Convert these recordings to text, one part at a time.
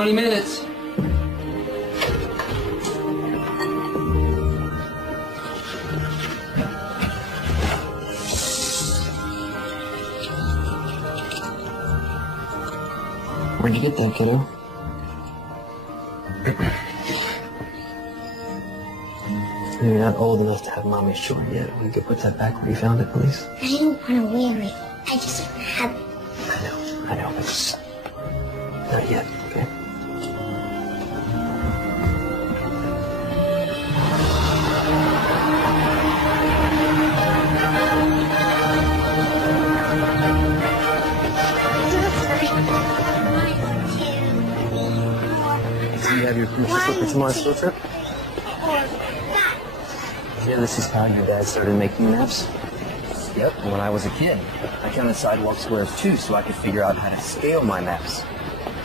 20 minutes. Where'd you get that, kiddo? You're not old enough to have mommy's short yet. You could put that back where you found it, please. I didn't want to wear it. I just have it. I know, but just not yet, okay? Do you have your permission slip for tomorrow's field trip? Yeah, this is how your dad started making maps? Yep, when I was a kid. I counted sidewalk squares too, so I could figure out how to scale my maps.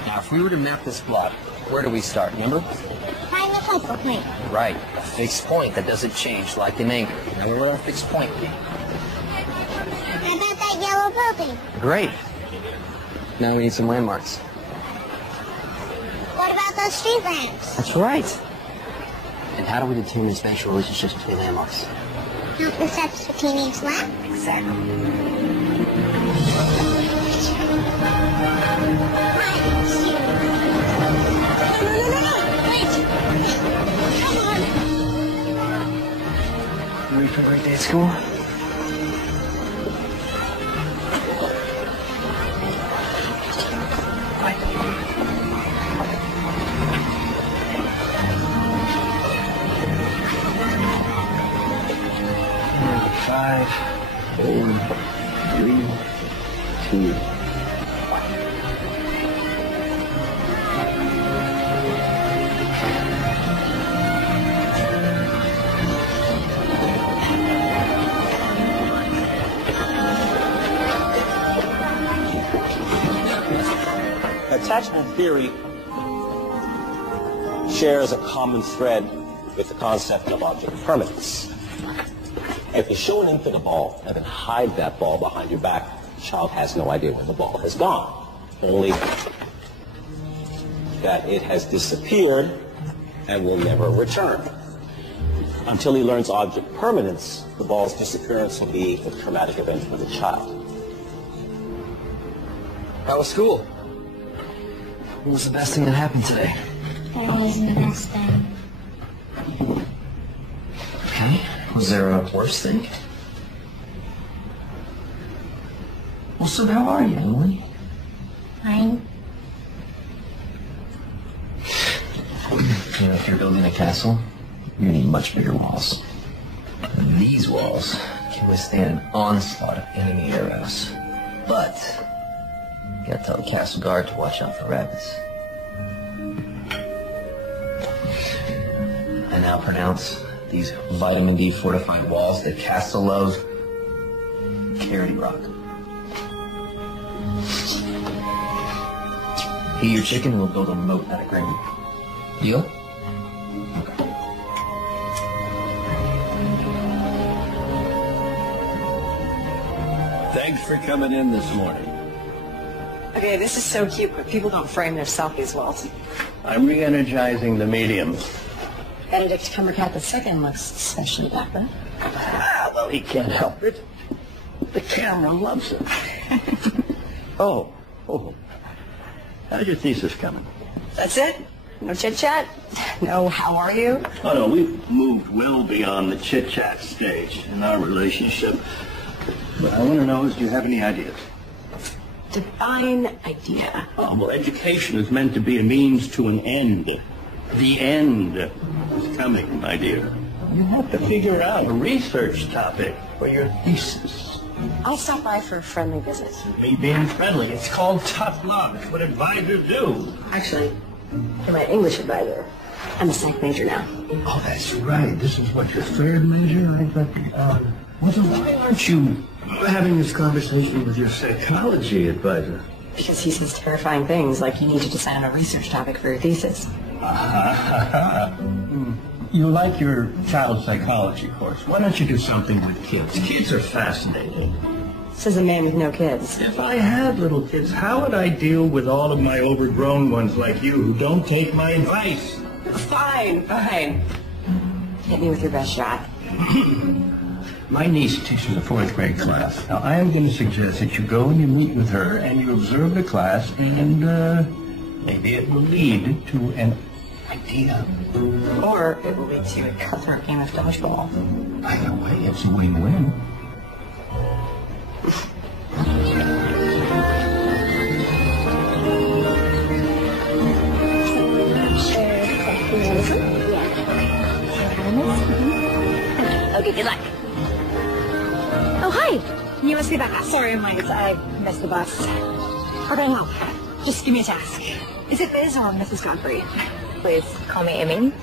Now, if we were to map this block, where do we start, remember? Find the focal point. Right, a fixed point that doesn't change, like an anchor. Now, where would our fixed point be? How about that yellow building? Great. Now we need some landmarks. What about those street lamps? That's right. And how do we determine spatial relationships between landmarks? Not the steps between each lamp? Exactly. You ready for a great day at school? Five, 4, 3, 2, 1. Attachment theory shares a common thread with the concept of object permanence. If you show an infant a ball and then hide that ball behind your back, the child has no idea where the ball has gone, only that it has disappeared and will never return. Until he learns object permanence, the ball's disappearance will be a traumatic event for the child. How was school? What was the best thing that happened today? That wasn't the best thing. Okay. Was there a worse thing? Well, so how are you, Emily? Fine. You know, if you're building a castle, you need much bigger walls. These walls can withstand an onslaught of enemy arrows. But you gotta tell the castle guard to watch out for rabbits. I now pronounce these vitamin D fortified walls that Castle loves Carrot Rock. Eat your chicken and we'll build a moat out of granite. Deal? Okay. Thanks for coming in this morning. Okay, this is so cute, but people don't frame their selfies well. I'm re-energizing the medium. Benedict Cumbercat II looks especially dapper. Ah, well, he can't help it. The camera loves it. Oh. How's your thesis coming? That's it? No chit-chat? No, how are you? Oh, no, we've moved well beyond the chit-chat stage in our relationship. What I want to know is, do you have any ideas? Define idea. Oh, well, education is meant to be a means to an end. The end is coming, my dear. You have to figure out a research topic for your thesis. I'll stop by for a friendly visit. Me being friendly, it's called tough love. It's what advisors do. Actually, you're my English advisor. I'm a psych major now. Oh, that's right. This is what, your third major? I thought, well, then why aren't you having this conversation with your psychology advisor? Because he says terrifying things like you need to decide on a research topic for your thesis. You like your child psychology course. Why don't you do something with kids? Kids are fascinating. Says a man with no kids. If I had little kids, how would I deal with all of my overgrown ones like you who don't take my advice? Fine. Hit me with your best shot. My niece teaches a 4th grade class. Now, I am going to suggest that you go and you meet with her and you observe the class and maybe it will lead to an idea. Or it will lead to a cutthroat game of dodgeball. Either way, it's a win-win. Okay, good luck. Oh, hi. You must be back. Sorry, I'm late. I missed the bus. How can I help? Just give me a task. Is it Biz or Mrs. Godfrey? Please call me Amy.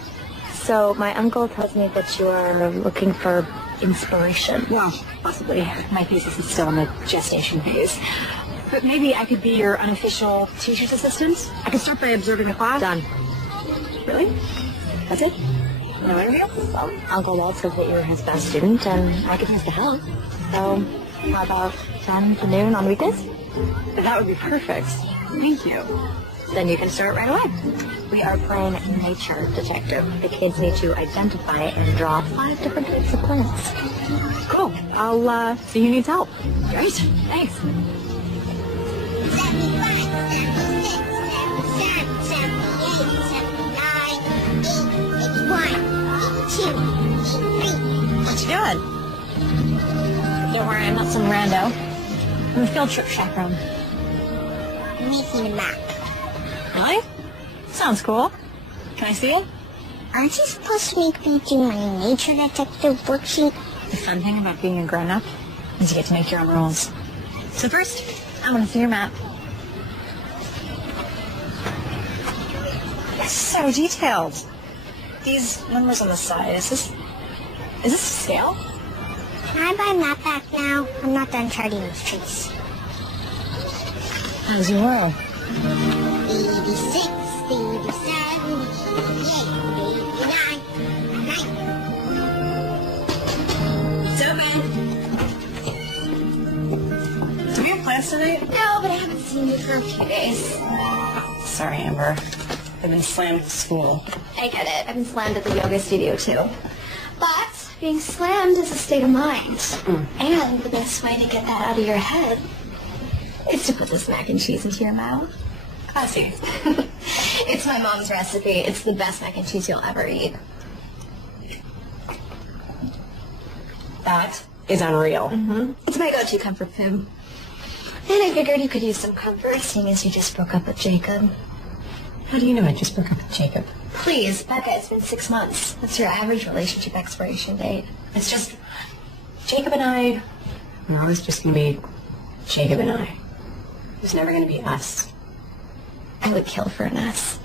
So my uncle tells me that you are looking for inspiration. Well, possibly. My thesis is still in the gestation phase. But maybe I could be your unofficial teacher's assistant. I could start by observing the class. Done. Really? That's it? No interview? Well, Uncle Walt says that you're his best student, and I could use the help. So how about 10 to noon on weekdays? That would be perfect. Thank you. Then you can start right away. We are playing nature detective. The kids need to identify and draw 5 different types of plants. Cool. I'll see who needs help. Great. Thanks. 82. What you doing? Don't worry, I'm not some rando. I'm a field trip chaperone. Making a map. Really? Sounds cool. Can I see it? Aren't you supposed to make me do my nature detective worksheet? The fun thing about being a grown-up is you get to make your own rules. So first, I want to see your map. It's so detailed. These numbers on the side, is this a scale? Can I buy a map back now? I'm not done charting these trees. How's your world? 86, 87, 88, 89, 90. It's open. Do we have plans tonight? No, but I haven't seen you for a few days. Sorry, Amber. I've been slammed at school. I get it. I've been slammed at the yoga studio, too. But being slammed is a state of mind. And the best way to get that out of your head is to put this mac and cheese into your mouth. Classy. It's my mom's recipe. It's the best mac and cheese you'll ever eat. That is unreal. It's my go-to comfort food. And I figured you could use some comfort, seeing as you just broke up with Jacob. How do you know I just broke up with Jacob? Please, Becca, it's been 6 months. That's your average relationship expiration date. It's just Jacob and I. We're always just going to be Jacob and I. There's never going to be us. I would kill for an S.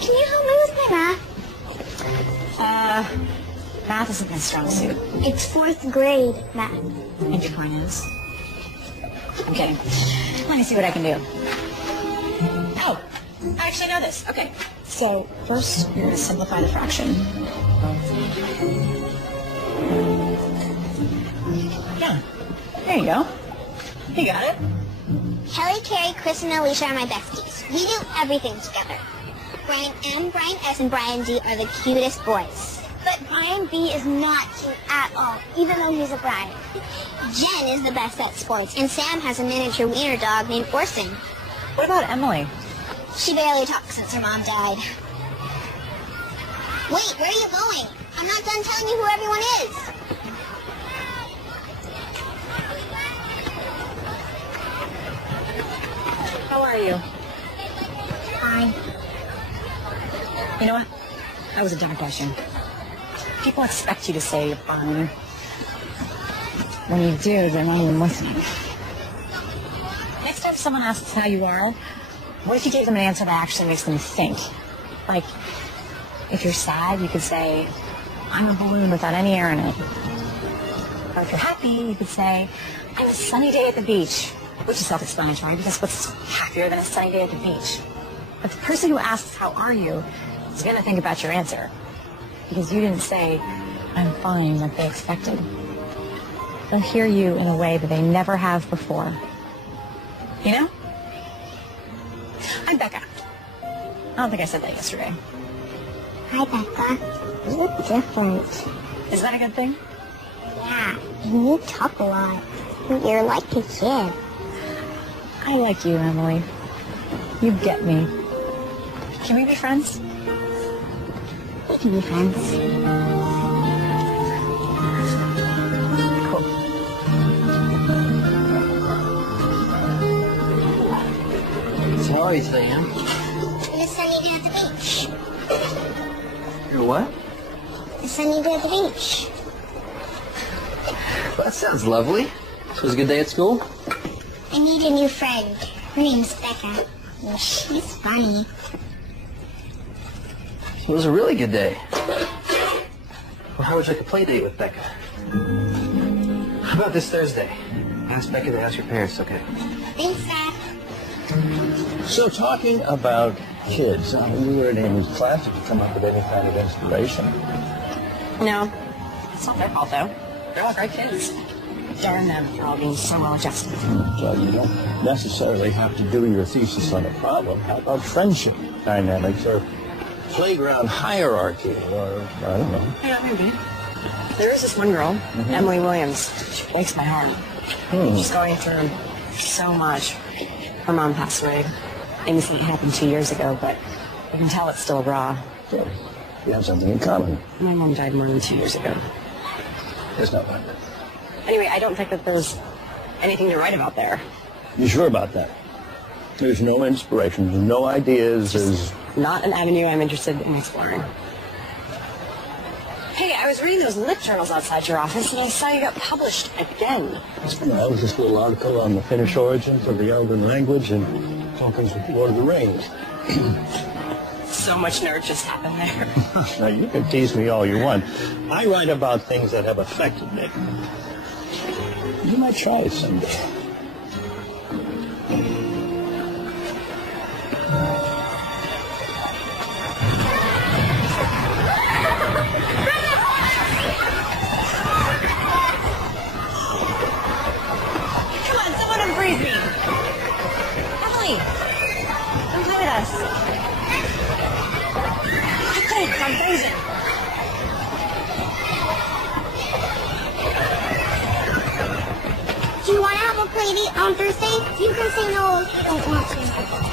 Can you help me with my math? Math isn't my strong suit. It's 4th grade math. And your point is? I'm kidding. Let me see what I can do. Oh, I actually know this. Okay. So, first, you're going to simplify the fraction. Yeah. There you go. You got it. Kelly, Carrie, Chris, and Alicia are my besties. We do everything together. Brian M, Brian S, and Brian D are the cutest boys. But Brian B is not cute at all, even though he's a Brian. Jen is the best at sports, and Sam has a miniature wiener dog named Orson. What about Emily? She barely talks since her mom died. Wait, where are you going? I'm not done telling you who everyone is. How are you? Fine. You know what? That was a dumb question. People expect you to say you're fine. When you do, they're not even listening. Next time someone asks how you are, what if you gave them an answer that actually makes them think? Like, if you're sad, you could say, I'm a balloon without any air in it. Or if you're happy, you could say, I'm a sunny day at the beach. Which is self-explanatory, because what's happier than a sunny day at the beach? But the person who asks, how are you, is going to think about your answer. because you didn't say, I'm fine, like they expected. They'll hear you in a way that they never have before. You know? I'm Becca. I don't think I said that yesterday. Hi, Becca. You look different. Is that a good thing? Yeah, and you talk a lot. You're like a kid. I like you, Emily. You get me. Can we be friends? We can be friends. Cool. So how are you today, Em? It's a sunny day at the beach. You're what? A sunny day at the beach. Well, that sounds lovely. So it was a good day at school? I need a new friend. Her name's Becca. And she's funny. It was a really good day. Well, how would you like a play date with Becca? How about this Thursday? Ask Becca to ask your parents, okay? Thanks, Dad. So talking about kids, you were in Amy's class. Did you come up with any kind of inspiration? No. It's not their fault, though. They're all great kids. Darn them for all being so well adjusted. So you don't necessarily have to do your thesis on a problem. How about friendship dynamics or playground hierarchy or, I don't know. Yeah, maybe. There is this one girl, Emily Williams. She breaks my heart. She's going through so much. Her mom passed away. Amy said it happened 2 years ago, but you can tell it's still raw. So you have something in common. My mom died more than 2 years ago. It's not like that. Anyway, I don't think that there's anything to write about there. You sure about that? There's no inspiration, there's no ideas, there's... Not an avenue I'm interested in exploring. Hey, I was reading those lit journals outside your office, and I saw you got published again. That was this little article on the Finnish origins of the Elven language and Tolkien's Lord of the Rings. So much nerd just happened there. Now, you can tease me all you want. I write about things that have affected me. You might try it someday. Come on, someone unfreeze me. Emily, come play with us. Okay, I'm freezing. Do you want to have a play date on Thursday? You can say no if you don't want to.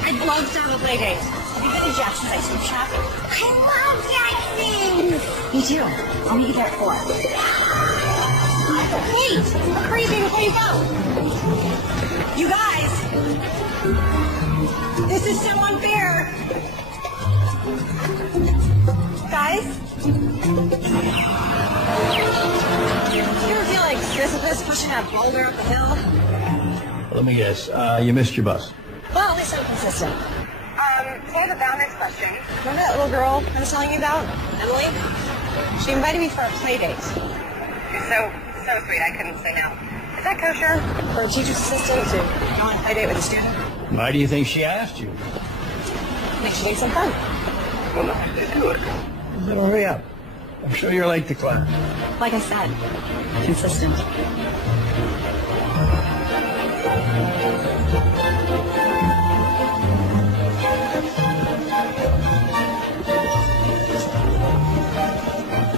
I'd love to have a play date. Have you been to Jackson's ice cream shop? I love Jackson's! Me too. I'll meet you there at 4. Wait! Freeze me before you go! You guys! This is so unfair! Guys? You ever feel like Sisyphus pushing a boulder up the hill? Let me guess, you missed your bus. Well, at least I'm consistent. So I have a boundaries question. Remember that little girl I was telling you about, Emily? She invited me for a play date. So sweet, I couldn't say no. Is that kosher for a teacher's assistant to go on a play date with a student? Why do you think she asked you? Think she makes some fun. Well, no, they do it. Better hurry up. I'm sure you're late to class. Like I said, consistent.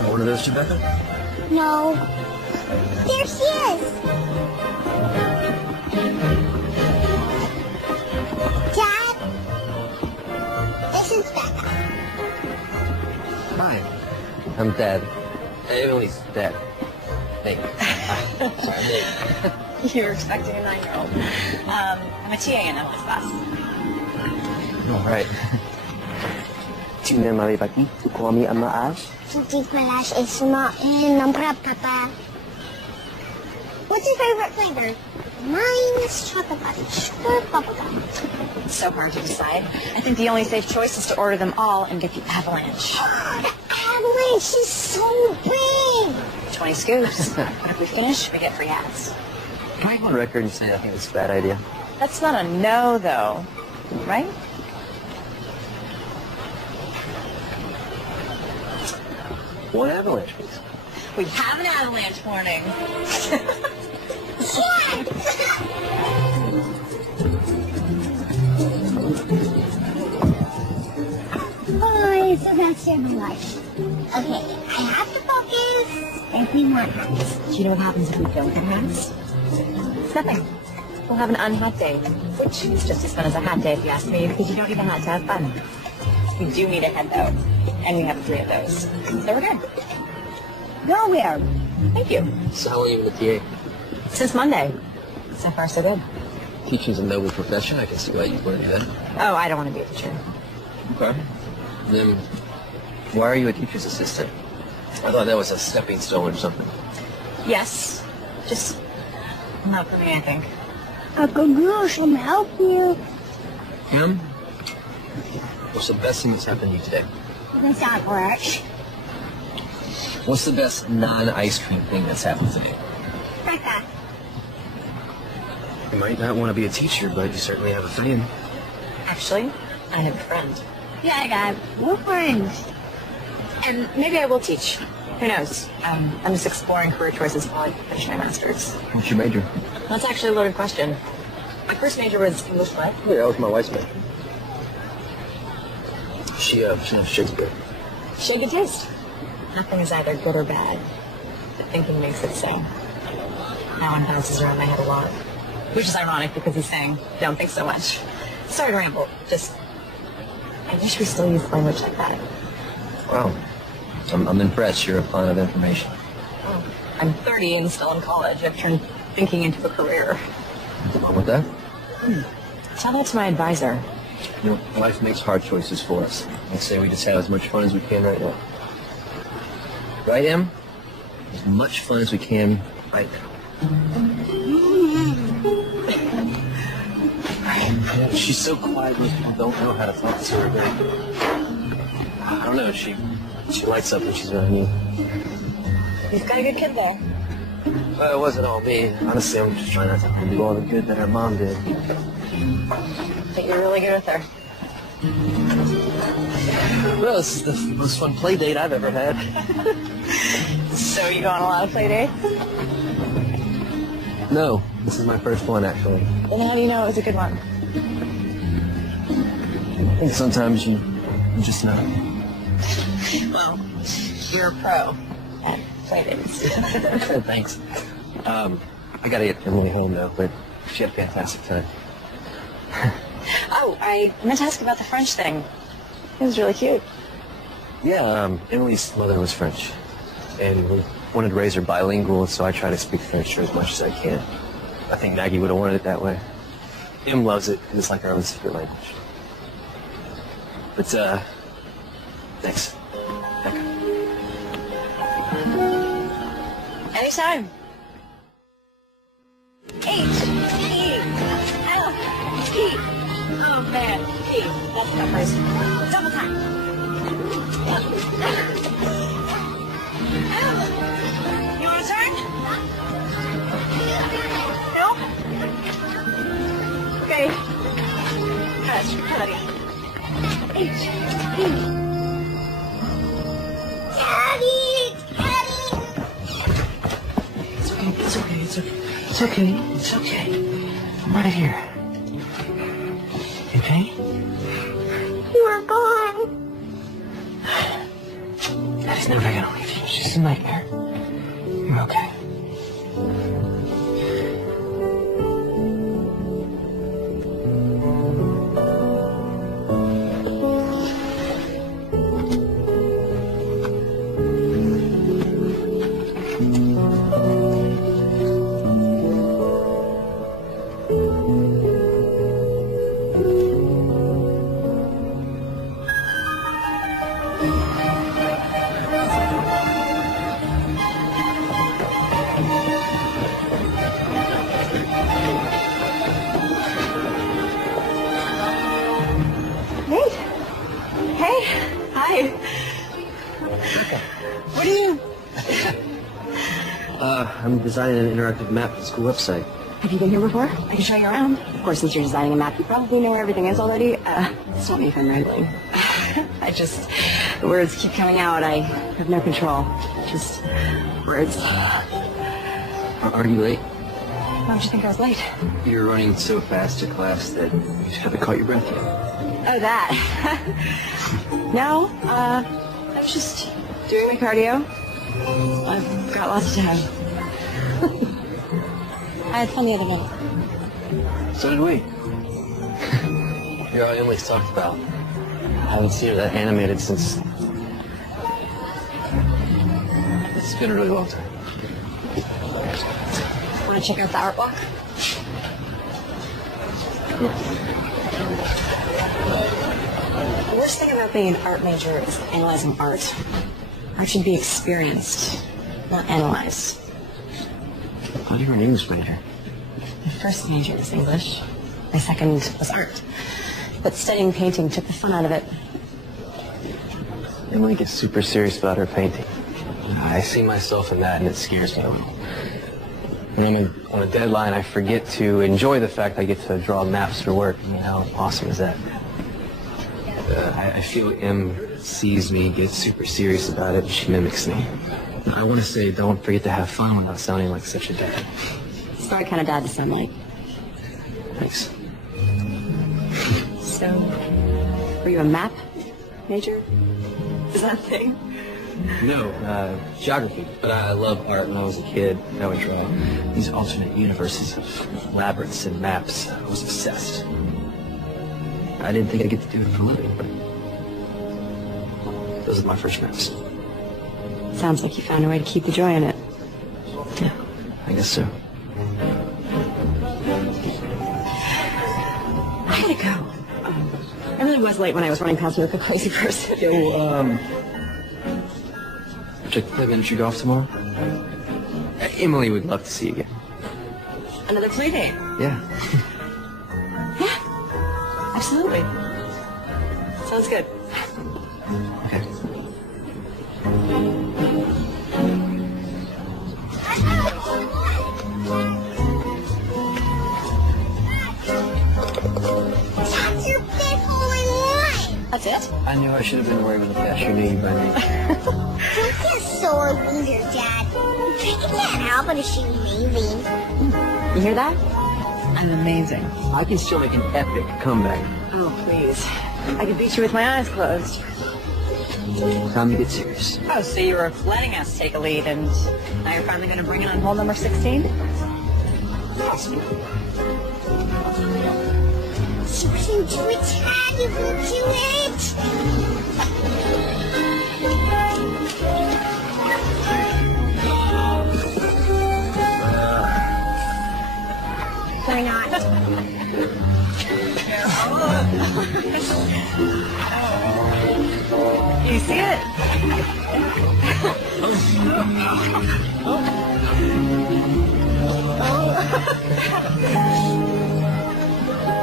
One of those two, Becca? No. There she is! Dad? This is Becca. Hi. I'm Dad. Emily's Dad. Nate. Sorry, Nate. You're expecting a 9-year-old. I'm a TA in Emily's class. All right. Tu m'aimerais pas qui? Tu crois me amaas? Hindi pala siya sumain ng papa. What's your favorite flavor? Mine is chocolate fudge or bubblegum. It's so hard to decide. I think the only safe choice is to order them all and get the avalanche. The avalanche is so big! 20 scoops. But if we finish, we get free ads. Can I go on record and say I think it's a bad idea? That's not a no, though, right? One avalanche, please. We have an avalanche warning. Oh, it's the best day of my life. Okay, I have to focus if we want hats. Do you know what happens if we don't have hats? It's nothing. We'll have an unhat day, which is just as fun as a hat day if you ask me, because you don't need a hat to have fun. We do need a head though, and we have 3 of those. So we're good. Nowhere. Thank you. So how long have you been a TA? Since Monday. So far, so good. Teaching's a noble profession. I can see why you'd want to do that. Oh, I don't want to be a teacher. Okay. Then, why are you a teacher's assistant? I thought that was a stepping stone or something. Yes. Just not for me, I think. Uncle Goose, let me help you. Kim? What's the best thing that's happened to you today? This not work. What's the best non-ice cream thing that's happened today? Becca. You might not want to be a teacher, but you certainly have a fan. Actually, I have a friend. Yeah, I got more friends. And maybe I will teach. Who knows? I'm just exploring career choices while I finish my master's. What's your major? That's actually a loaded question. My first major was English lit. Yeah, that was my wife's major. She loves Shakespeare. She had good taste. Nothing is either good or bad, but thinking makes it so. That one bounces around my head a lot. Which is ironic because he's saying, don't think so much. Sorry to ramble, just, I wish we still use language like that. Wow. I'm impressed. You're a font of information. Oh, I'm 30 and still in college. I've turned thinking into a career. What's wrong with that? Tell that to my advisor. You know, life makes hard choices for us. I say we just have as much fun as we can right now. Right, Em? As much fun as we can right now. She's so quiet, most people don't know how to talk to her. I don't know, she lights up when she's around you. You've got a good kid there. It wasn't all me. Honestly, I'm just trying not to do all the good that her mom did. But you're really good with her. Well, this is the most fun play date I've ever had. So you go on a lot of play dates? No, this is my first one, actually. Then how do you know it was a good one? I think sometimes you just know. Well, you're a pro at play dates. Thanks. I gotta get Emily home, though, but she had a fantastic time. Oh, I meant to ask about the French thing. It was really cute. Yeah, Emily's mother was French, and we wanted to raise her bilingual, so I try to speak French to her as much as I can. I think Maggie would have wanted it that way. Em loves it, and it's like our own secret language. But, thanks. Becca. Anytime. H-E-L-P. Oh, man. P. That's numbers. Double time. You want to turn? No? Okay. Touch. Ready. H-E. Daddy! Daddy! It's okay, it's okay, it's okay. It's okay, it's okay. I'm right here. You okay? You are gone. Daddy's never gonna leave you. It's just a nightmare. You're okay. Hey. Hi. What are you... I'm designing an interactive map for the school website. Have you been here before? I can show you around. Of course, since you're designing a map, you probably know where everything is already. Stop me if I'm rambling. The words keep coming out. I have no control. Just words. Are you late? Why would you think I was late? You were running so fast to class that you haven't caught your breath yet. Oh, that. No, I was just doing my cardio. I've got lots to have. I had fun the other night. So did we. You're all Emily's talked about. I haven't seen her that animated since... It's been a really long time. Want to check out the art walk? The worst thing about being an art major is analyzing art. Art should be experienced, not analyzed. Oh, you were an English major. My first major was English. My second was art. But studying painting took the fun out of it. Emily gets super serious about her painting. I see myself in that, and it scares me a little. When I'm on a deadline, I forget to enjoy the fact I get to draw maps for work. I mean, how awesome is that? I feel Em sees me, gets super serious about it, and she mimics me. I want to say, don't forget to have fun without sounding like such a dad. It's the right kind of dad to sound like. Thanks. So, were you a map major? Is that a thing? No, geography. But I love art. When I was a kid, I would draw these alternate universes of labyrinths and maps. I was obsessed. I didn't think I'd get to do it for a living, but those are my first maps. Sounds like you found a way to keep the joy in it. Yeah, I guess so. I had to go. I really was late when I was running past you like a crazy person. Would you like to play miniature golf tomorrow? Emily would love to see you again. Another play date? Yeah. Yeah, absolutely. Sounds good. Okay. That's your fifth hole-in-one. That's it? I knew I should have been worried with a faster knee by me. Don't be a sore loser, Dad. You can't help it if she's amazing. You hear that? I'm amazing. I can still make an epic comeback. Oh, please. I could beat you with my eyes closed. Time to get serious. Oh, so you were letting us take a lead, and now you're finally going to bring it on hole number 16? She wasn't do it, Dad. You will do it. Why not? You see it?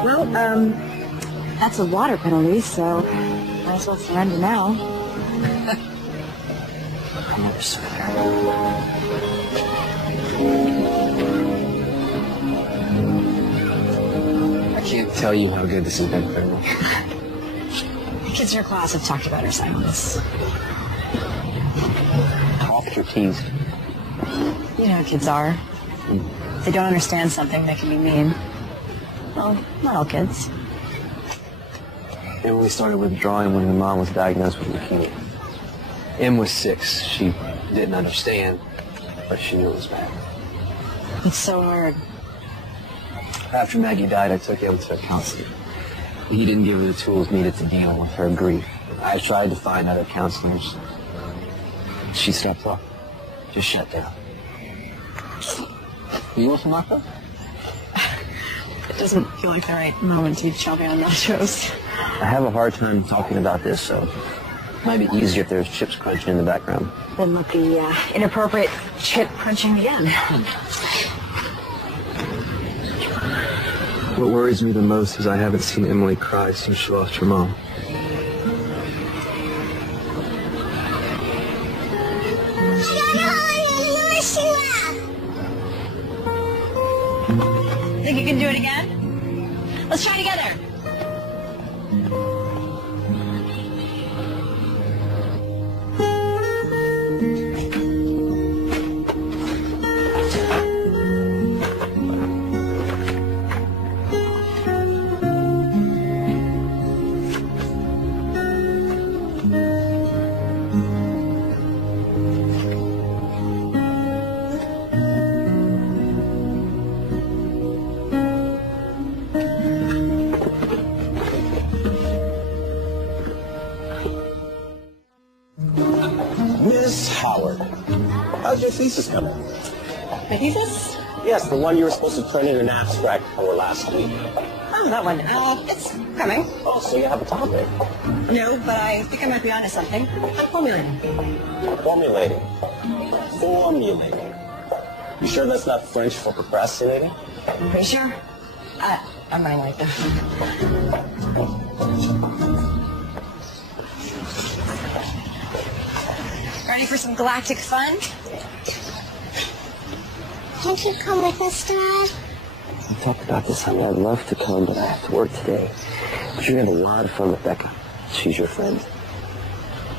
Well, that's a water penalty, so might as well surrender now. I never surrender. I can't tell you how good this has been for me. The kids in your class have talked about her silence. Off your teased. You know how kids are. If they don't understand something, they can be mean. Well, not all kids. Emily started withdrawing when her mom was diagnosed with leukemia. Em was 6. She didn't understand, but she knew it was bad. It's so hard. After Maggie died, I took Em to a counselor. He didn't give her the tools needed to deal with her grief. I tried to find other counselors. She stopped talking. Just shut down. You want some nachos? It doesn't feel like the right moment to be chomping on nachos. I have a hard time talking about this, so it might be easier if there's chips crunching in the background. Then let the inappropriate chip crunching begin. What worries me the most is I haven't seen Emily cry since she lost her mom. Think you can do it again? Let's try together. your thesis coming? My thesis? Yes, the one you were supposed to turn in an abstract for last week. Oh, that one. It's coming. Oh, so you have a topic. No, but I think I might be onto something. I'm formulating. Formulating. Formulating. You sure that's not French for procrastinating? Pretty sure? I'm running late though. Ready for some galactic fun? Can't you come with us, Dad? We talked about this, honey. I'd love to come, but I have to work today. But you're going to have a lot of fun with Becca. She's your friend.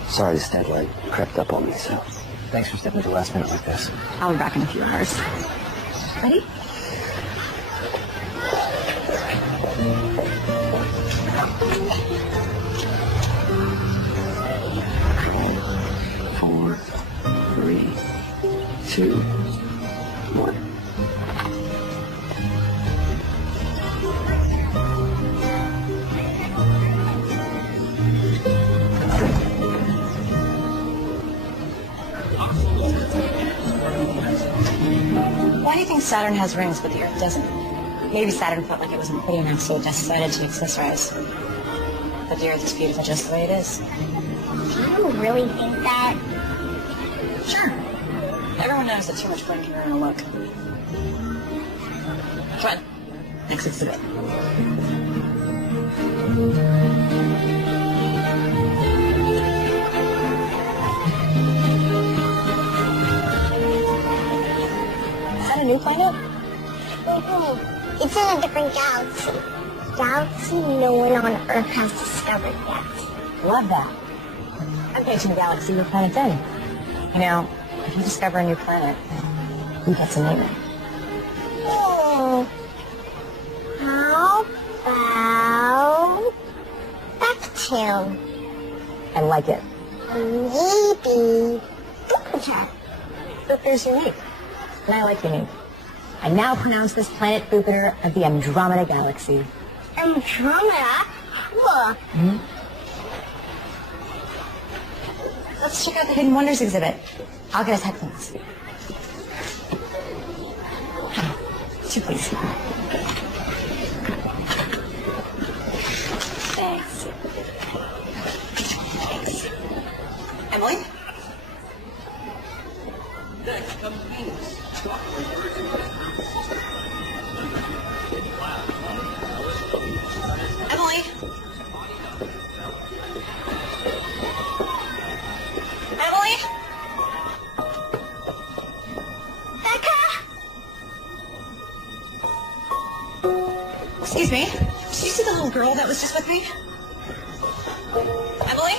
Sorry this deadline crept up on me, so thanks for stepping at the last minute like this. I'll be back in a few hours. Ready? Four, three, two, one. Why do you think Saturn has rings but the Earth doesn't? Maybe Saturn felt like it wasn't pretty enough, so it decided to accessorize. But the Earth is beautiful just the way it is. I don't really think that. Sure. Everyone knows that too much fun can ruin a look. Come on. Next exhibit. Is that a new planet? Mm-hmm. It's in a different galaxy. Galaxy no one on Earth has discovered yet. Love that. I'm painting a galaxy your planet's in. You know, if you discover a new planet, who gets a name? Oh. How about Neptune? I like it. Maybe Jupiter. Jupiter's unique. And I like unique. I now pronounce this planet Jupiter of the Andromeda Galaxy. Andromeda? Look. Let's check out the Hidden Wonders exhibit. I'll get us headphones. Two, please. Thanks. Thanks. Emily? Emily? Emily? Becca? Excuse me. Did you see the little girl that was just with me? Emily?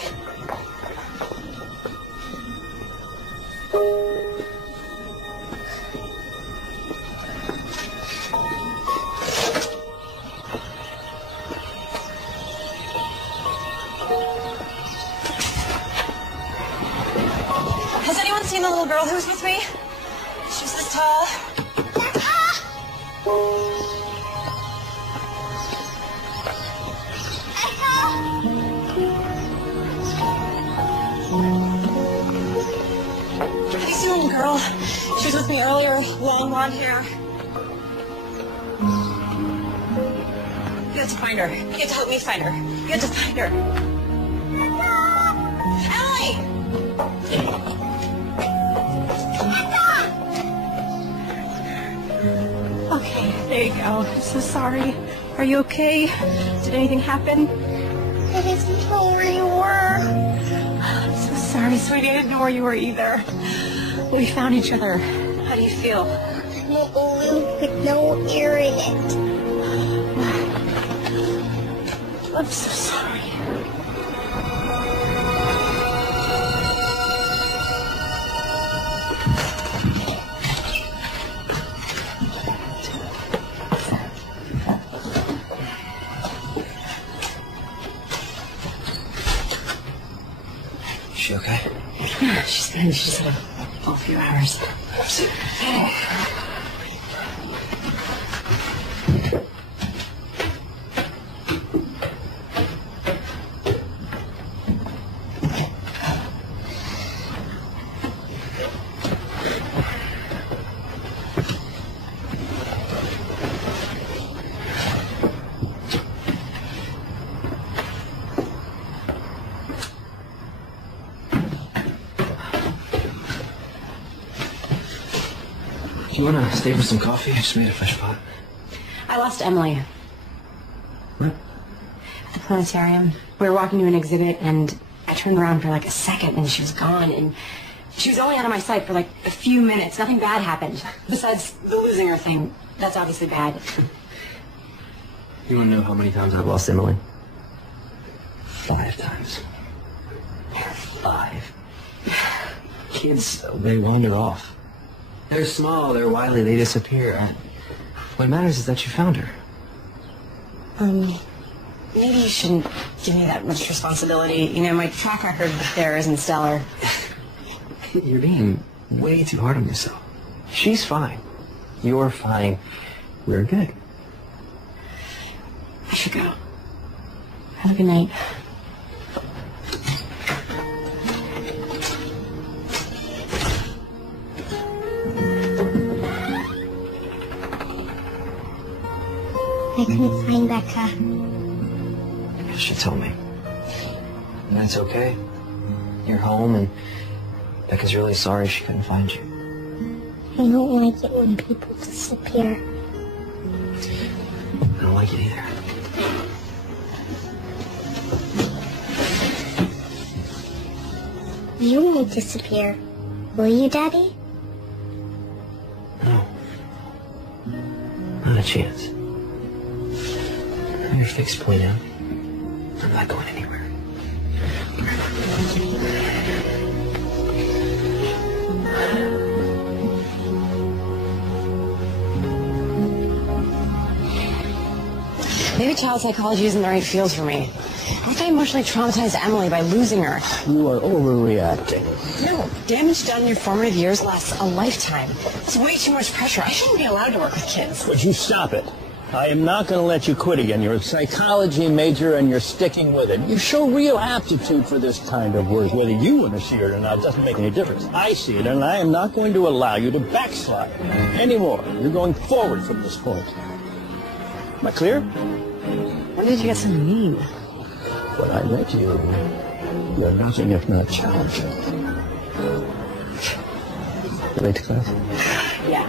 Has anyone seen the little girl who was with me? She was this tall. Have you seen the little girl? She was with me earlier, long blonde hair. You have to find her. You have to help me find her. You have to find her. Emily! Okay, there you go. I'm so sorry. Are you okay? Did anything happen? I didn't know where you were. I'm so sorry, sweetie. I didn't know where you were either. We found each other. How do you feel? I'm a balloon with no air in it. I'm so sorry. She okay? Yeah, she's fine. She just had a few hours. You want to stay for some coffee? I just made a fresh pot. I lost Emily. What? At the planetarium. We were walking to an exhibit, and I turned around for like a second, and she was gone, and she was only out of my sight for like a few minutes. Nothing bad happened. Besides the losing her thing. That's obviously bad. You want to know how many times I've lost Emily? 5 times. 5. Kids, they wander off. They're small, they're wily, they disappear. What matters is that you found her. Maybe you shouldn't give me that much responsibility. You know, my track record there isn't stellar. You're being way too hard on yourself. She's fine. You're fine. We're good. I should go. Have a good night. I couldn't find Becca. She told me. And that's okay. You're home, and Becca's really sorry she couldn't find you. I don't like it when people disappear. I don't like it either. You won't disappear, will you, Daddy? No. Not a chance. Your fixed point out. I'm not going anywhere. Maybe child psychology isn't the right field for me. What if I emotionally traumatized Emily by losing her? You are overreacting. No, damage done in your formative years lasts a lifetime. That's way too much pressure. I shouldn't be allowed to work with kids. Would you stop it? I am not going to let you quit again. You're a psychology major and you're sticking with it. You show real aptitude for this kind of work. Whether you want to see it or not doesn't make any difference. I see it, and I am not going to allow you to backslide anymore. You're going forward from this point. Am I clear? When did you get so mean? When I met you, you're nothing if not challenging. You late to class? Yeah.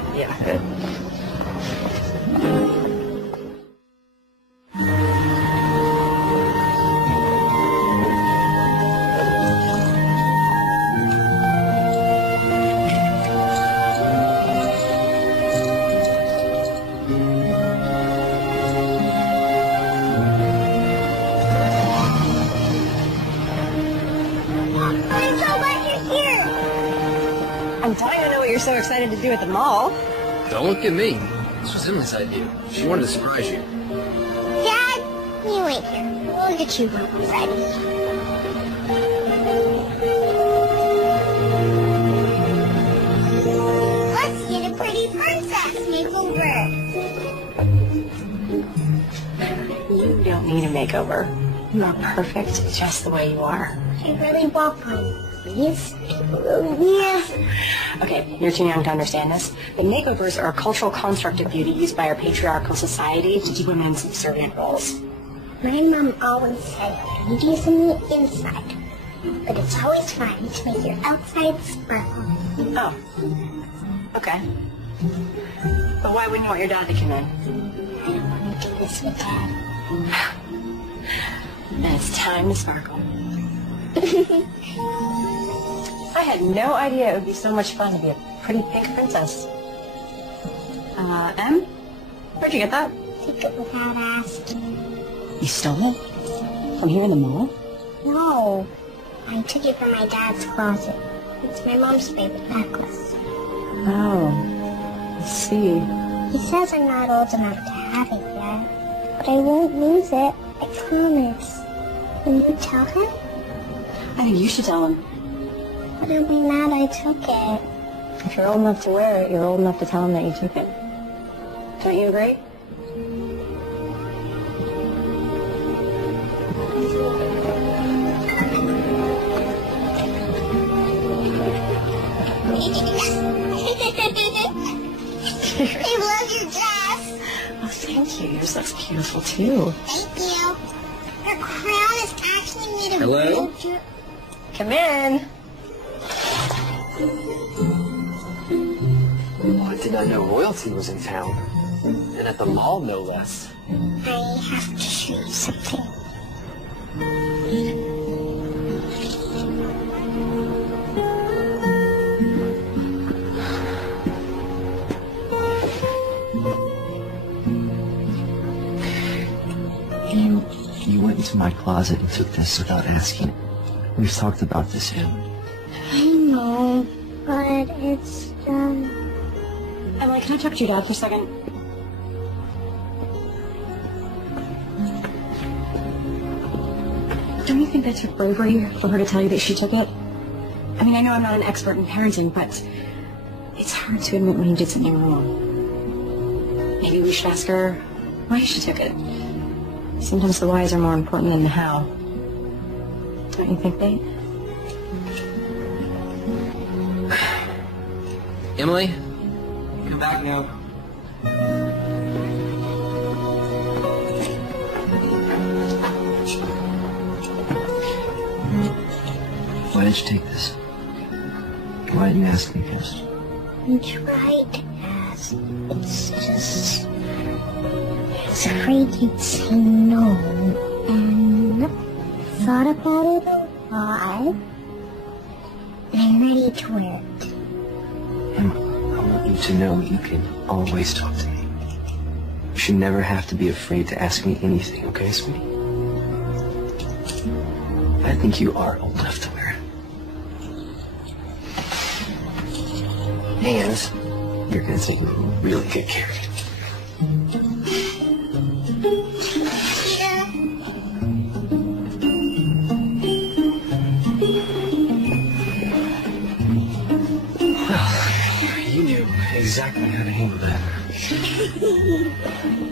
I'm dying to know what you're so excited to do at the mall. Don't look at me. This was Emily's idea. She wanted to surprise you. Dad, you wait here. We'll get you ready. Let's get a pretty princess makeover. You don't need a makeover. You are perfect just the way you are. I really want one. Please? Yes. Okay, you're too young to understand this. But makeovers are a cultural construct of beauty used by our patriarchal society to keep women in subservient roles. My mom always said beauty is in the inside, but it's always fine to make your outside sparkle. Oh. Okay. But why wouldn't you want your dad to come in? I don't want to do this with Dad. Then it's time to sparkle. I had no idea it would be so much fun to be a pretty pink princess. Em? Where'd you get that? Take it without asking. You stole it? From here in the mall? No. I took it from my dad's closet. It's my mom's favorite necklace. Oh. I see. He says I'm not old enough to have it yet, but I won't lose it. I promise. Will you tell him? I think you should tell him. But I'll be mad I took it. If you're old enough to wear it, you're old enough to tell him that you took it. Don't you agree? I love your dress. Oh, thank you. Yours looks beautiful, too. Thank you. Your crown is actually made of Hello? real jewelry. Come in. What did did not know royalty was in town. And at the mall, no less. I have to show you something. You went into my closet and took this without asking. We've talked about this yet. I know, but it's Emily, can I talk to your dad for a second? Don't you think that took bravery for her to tell you that she took it? I mean, I know I'm not an expert in parenting, but it's hard to admit when you did something wrong. Maybe we should ask her why she took it. Sometimes the whys are more important than the how. Don't you think, Nate? Emily, come back now. Why did you take this? Why didn't you ask me first? I tried to ask. It's just... I was afraid you'd say no. And thought about it a lot. And I'm ready to wear it. And I want you to know you can always talk to me. You should never have to be afraid to ask me anything, okay, sweetie? I think you are old enough to wear it. And you're going to take really good care of it. You knew exactly how to handle that.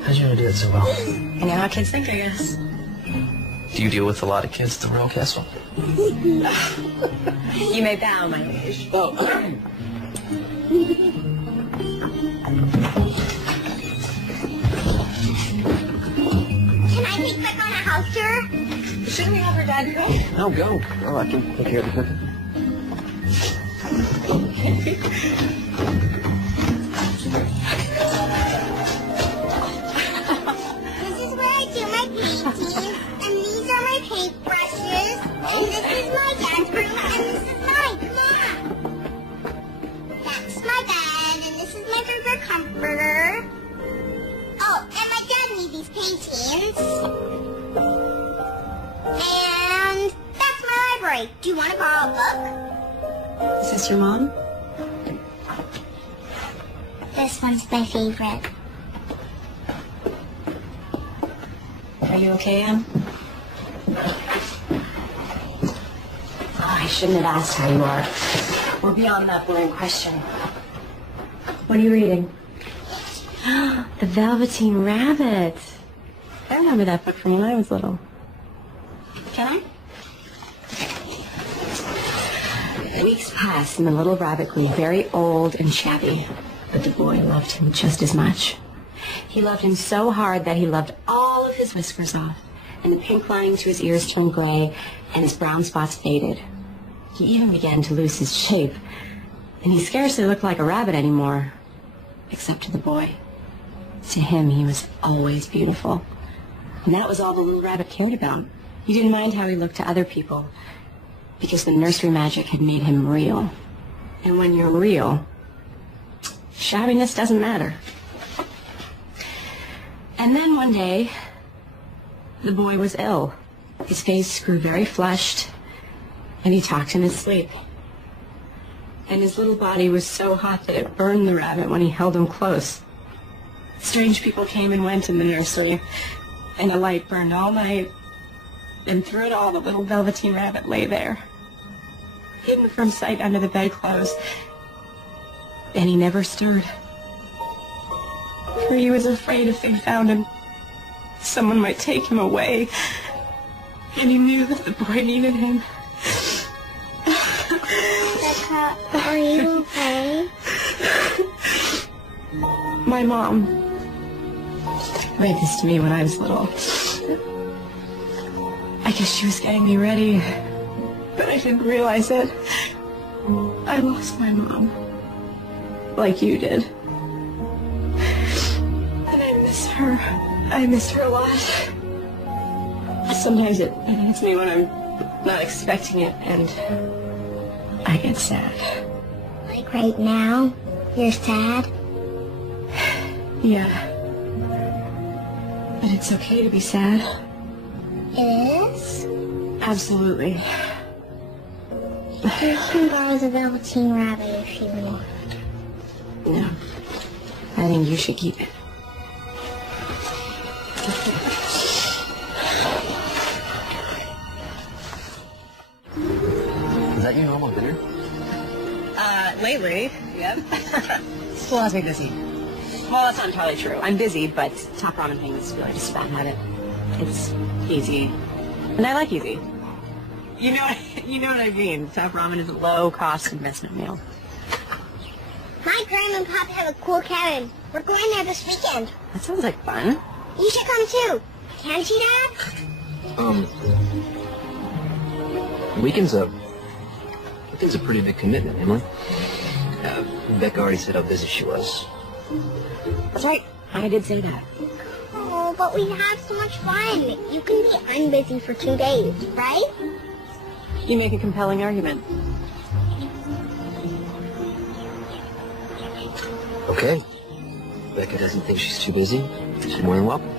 How'd you know to do it so well? I know how kids think, I guess. Do you deal with a lot of kids at the Royal Castle? You may bow, my liege. Oh. Can I take back on a house tour? Shouldn't we have her dad go? No, go. Oh, I can take care of the cooking. This is where I do my painting, and these are my paintbrushes, and this is my dad's room, and this is mine. Come on. That's my bed, and this is my favorite comforter. Oh, and my dad made these paintings. And that's my library. Do you want to borrow a book? Is this your mom? This one's my favorite. Are you okay, Em? Oh, I shouldn't have asked how you are. We're beyond that boring question. What are you reading? The Velveteen Rabbit. I remember that book from when I was little. Can I? Weeks passed and the little rabbit grew very old and shabby, but the boy loved him just as much. He loved him so hard that he loved all of his whiskers off, and the pink lining to his ears turned gray, and his brown spots faded. He even began to lose his shape, and he scarcely looked like a rabbit anymore, except to the boy. To him, he was always beautiful, and that was all the little rabbit cared about. He didn't mind how he looked to other people, because the nursery magic had made him real. And when you're real, shabbiness doesn't matter. And then one day, the boy was ill. His face grew very flushed, and he talked in his sleep. And his little body was so hot that it burned the rabbit when he held him close. Strange people came and went in the nursery, and a light burned all night. And through it all, the little Velveteen Rabbit lay there, hidden from sight under the bedclothes. And he never stirred. For he was afraid if they found him, someone might take him away. And he knew that the boy needed him. Becca, are you okay? My mom read this to me when I was little. I guess she was getting me ready, but I didn't realize it. I lost my mom, like you did. her. I miss her a lot. Sometimes it hits me when I'm not expecting it, and I get sad. Like right now? You're sad? Yeah. But it's okay to be sad. It is? Absolutely. You can borrow the Velveteen Rabbit if you want. No. I think you should keep it. Is that your normal dinner? Lately, yep. School has me busy. Well, that's not entirely true. I'm busy, but top ramen thing is really just a bad habit. It's easy. And I like easy. You know what I mean. Top ramen is a low-cost investment meal. My grandma and papa have a cool cabin. We're going there this weekend. That sounds like fun. You should come too. Can't you, Dad? Weekend's a pretty big commitment, Emily. Becca already said how busy she was. That's right. I did say that. Oh, but we have so much fun. You can be unbusy for 2 days, right? You make a compelling argument. Okay. Becca doesn't think she's too busy. She's more than welcome.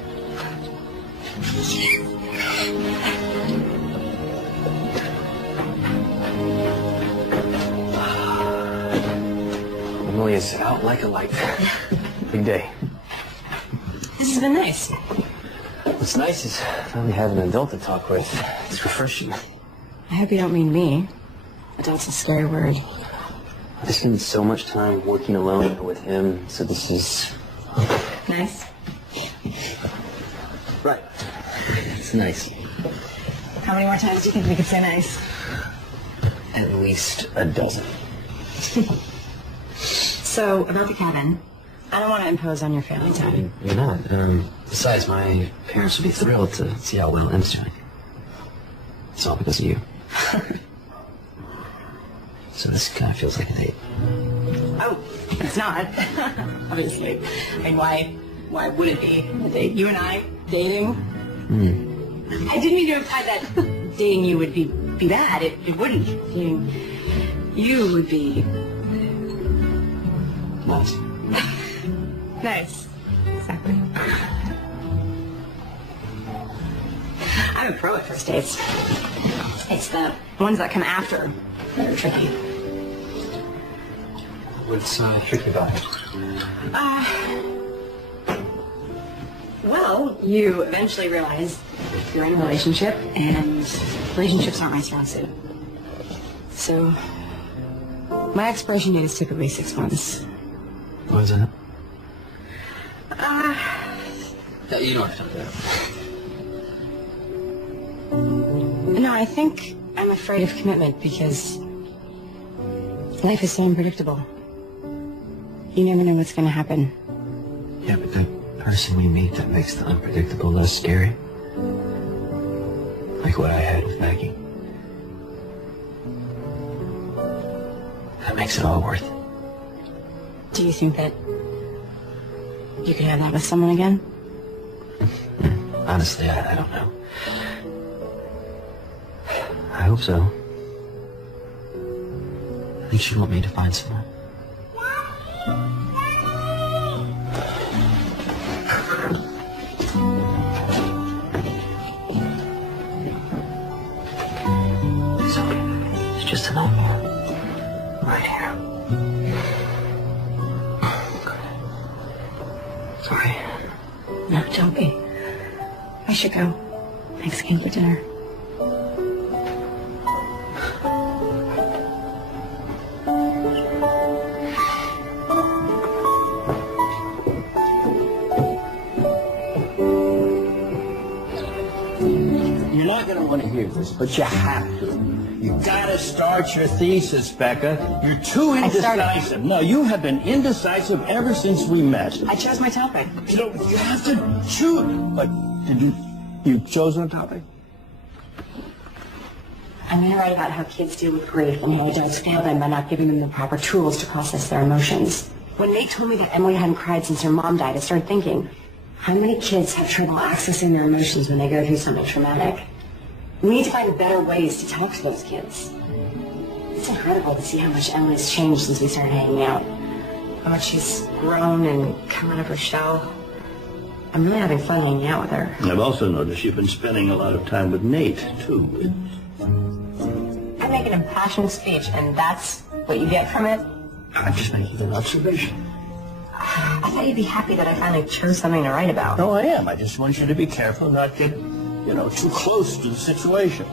Emily is out like a light. Big day. This has been nice. What's nice is finally having an adult to talk with. It's refreshing. I hope you don't mean me. Adult's a scary word. I spend so much time working alone with him, so this is... Nice. Right. It's nice. How many more times do you think we could say nice? At least a dozen. So, about the cabin, I don't want to impose on your family time. You're not. Besides, my parents would be thrilled to see how well Em's doing. It's all because of you. So this kind of feels like a date. Oh, it's not. Obviously. I mean, why would it be a date? You and I dating? I didn't mean to imply that dating you would be bad. It wouldn't. Dating you would be... Nice. Nice. Exactly. I'm a pro at first dates. It's the ones that come after that are tricky. What's tricky about it? Well, you eventually realize you're in a relationship, and relationships aren't my strong suit. So, my expiration date is typically 6 months. When's that? You don't have to talk about it. No, I think I'm afraid of commitment because life is so unpredictable. You never know what's going to happen. Yeah, but the person we meet that makes the unpredictable less scary. Like what I had with Maggie. That makes it all worth it. Do you think that you could have that with someone again? Honestly, I don't know. I hope so. I think she want me to find someone. So, it's just a nightmare. Right here. Sorry. No, don't be. I should go. Thanks again for dinner. You're not going to want to hear this, but you have to. You gotta start your thesis, Becca. You're too indecisive. No, you have been indecisive ever since we met. I chose my topic. You have to choose. But did you chose a topic? I'm going to write about how kids deal with grief and how adults fail them by not giving them the proper tools to process their emotions. When Nate told me that Emily hadn't cried since her mom died, I started thinking, How many kids have trouble accessing their emotions when they go through something traumatic? We need to find better ways to talk to those kids. It's incredible to see how much Emily's changed since we started hanging out. How much she's grown and come out of her shell. I'm really having fun hanging out with her. I've also noticed you've been spending a lot of time with Nate, too. I make an impassioned speech, and that's what you get from it? I'm just making an observation. I thought you'd be happy that I finally chose something to write about. No, I am. I just want you to be careful not get, too close to the situation.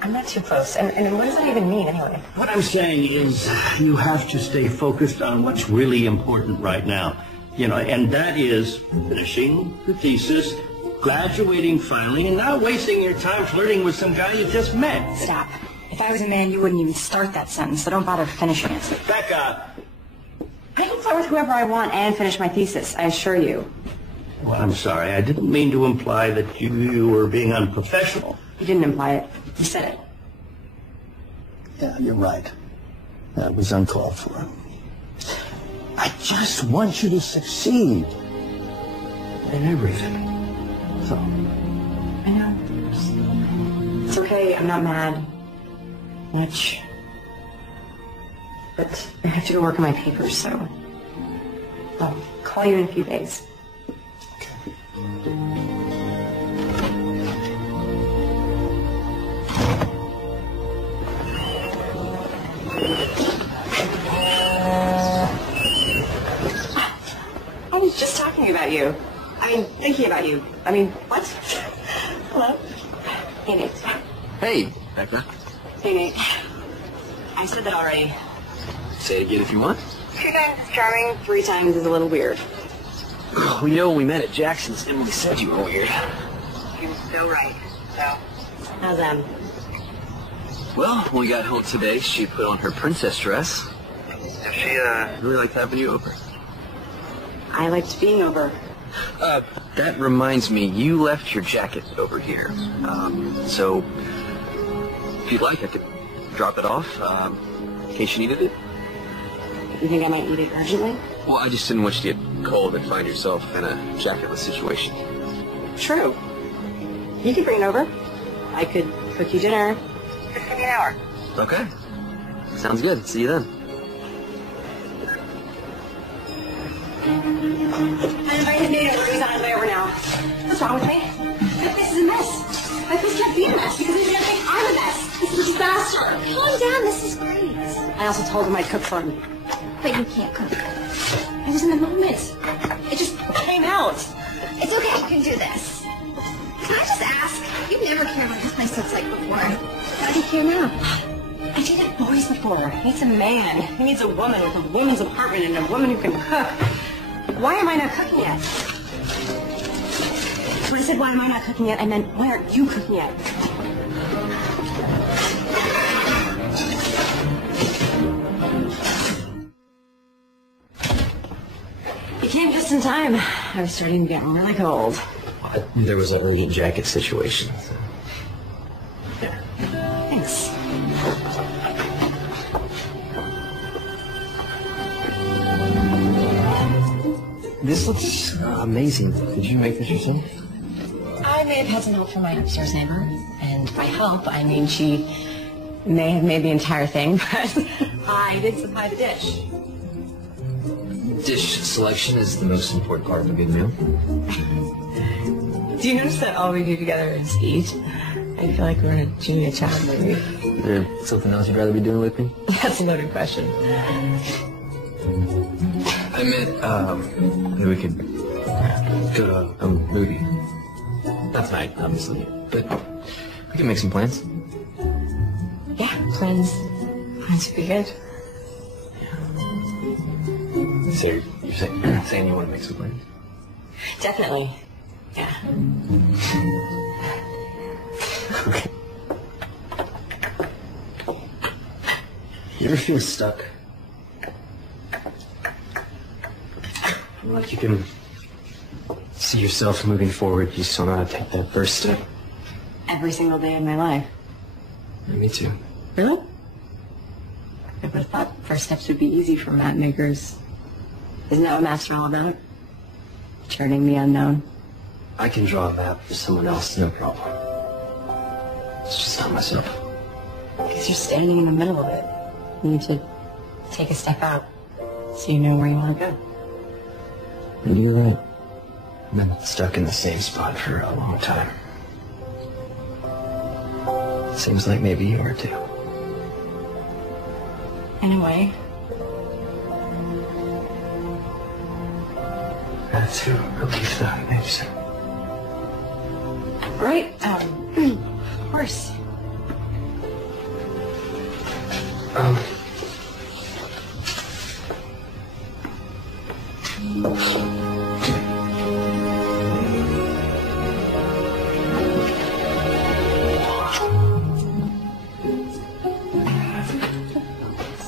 I'm not too close. And what does that even mean, anyway? What I'm saying is you have to stay focused on what's really important right now. And that is finishing the thesis, graduating finally, and not wasting your time flirting with some guy you just met. Stop. If I was a man, you wouldn't even start that sentence, so don't bother finishing it. Becca! I can flirt with whoever I want and finish my thesis, I assure you. Well, I'm sorry. I didn't mean to imply that you were being unprofessional. You didn't imply it. You said it. Yeah, you're right. That was uncalled for. I just want you to succeed in everything. So. I know. It's okay. I'm not mad. Much. But I have to go work on my papers, so I'll call you in a few days. I was just talking about you. Thinking about you. What? Hello? Hey, Nate. Hey, Becca. Hey, Nate. I said that already. Say it again if you want. 2 times is charming, 3 times is a little weird. Well, when we met at Jackson's, Emily said you were weird. You're so right. So, how's Em? Well, when we got home today, she put on her princess dress. She, really liked having you over. I liked being over. That reminds me, you left your jacket over here. So, if you'd like, I could drop it off, in case you needed it. You think I might need it urgently? Well, I just didn't want you to get cold and find yourself in a jacketless situation. True. You could bring it over. I could cook you dinner. Just give me an hour. Okay. Sounds good. See you then. I invited Nate over. He's on his way over now. What's wrong with me? My place is a mess. My place can't be a mess because he's going to think I'm a mess. This is a disaster. Calm down, this is great. I also told him I'd cook for him. But you can't cook. I was in the moment. It just came out. It's okay, you can do this. Can I just ask? You've never cared what this place looks like before. Why do you care now? I dated boys before. He needs a man. He needs a woman with a woman's apartment and a woman who can cook. Why am I not cooking yet? When I said why am I not cooking yet, I meant why aren't you cooking yet? You came just in time. I was starting to get really cold. There was an urgent jacket situation. Thanks. This looks amazing. Did you make this yourself? I may have had some help from my upstairs neighbor, and by help, I mean she may have made the entire thing, but I did supply the dish. Dish selection is the most important part of a good meal. Do you notice that all we do together is eat? I feel like we're in a junior child movie. Is there something else you'd rather be doing with me? That's a loaded question. I meant, maybe we could go to a movie. Not tonight, obviously, but we can make some plans. Yeah, plans would be good. So you're saying you want to make some plans? Definitely. Yeah. Okay. You ever feel stuck? Like you can see yourself moving forward, you just don't know how to take that first step? Every single day of my life. Yeah, me too. Really? I would have thought first steps would be easy for map makers. Isn't that what maps are all about? Charting the unknown. I can draw a map for someone else, no problem. It's just not myself. Because you're standing in the middle of it. You need to take a step out so you know where you want to go. Maybe you're right. I've been stuck in the same spot for a long time. Seems like maybe you are too. In a way. That's a relief, though. Thank you, sir. Right. Of course.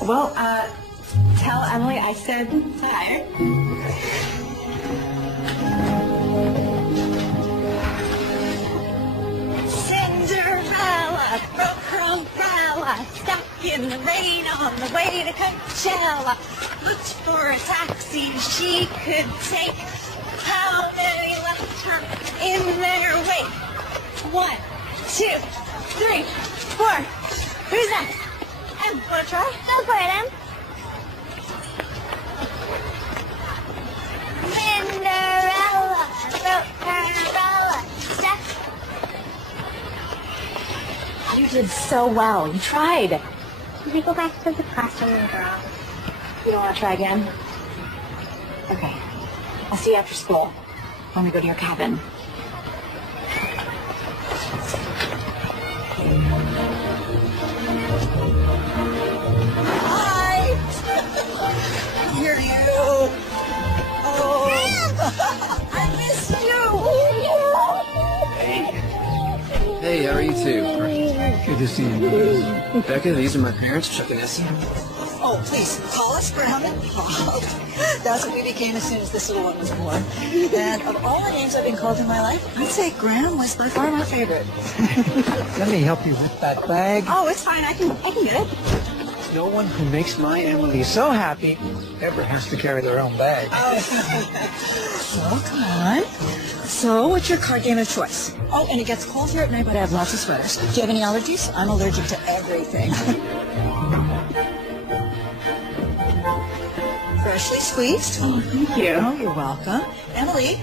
Well, tell Emily I said hi. Cinderella broke her umbrella, stuck in the rain on the way to Coachella. Looked for a taxi she could take. How many left her in their wake? 1, 2, 3, 4. Who's next? Em, wanna try? Go for it, Em. Cinderella broke her umbrella, stuck. You did so well. You tried. Can I go back to the classroom and draw? You want to try again? Okay. I'll see you after school when we go to your cabin. Hi! Here you. Oh, I missed you. Hey, how are you two? Good to see you. Becca, these are my parents, Chuck and Essie. Oh, please, call us Graham and Bob. That's what we became as soon as this little one was born. And of all the names I've been called in my life, I'd say Graham was by far my favorite. Let me help you with that bag. Oh, it's fine. I can get it. No one who makes my Emily so happy ever has to carry their own bag. So, come on. So, what's your card game of choice? Oh, and it gets cold here at night, but I have lots of sweaters. Do you have any allergies? I'm allergic to everything. Freshly squeezed. Oh, thank you. Oh, you're welcome. Emily.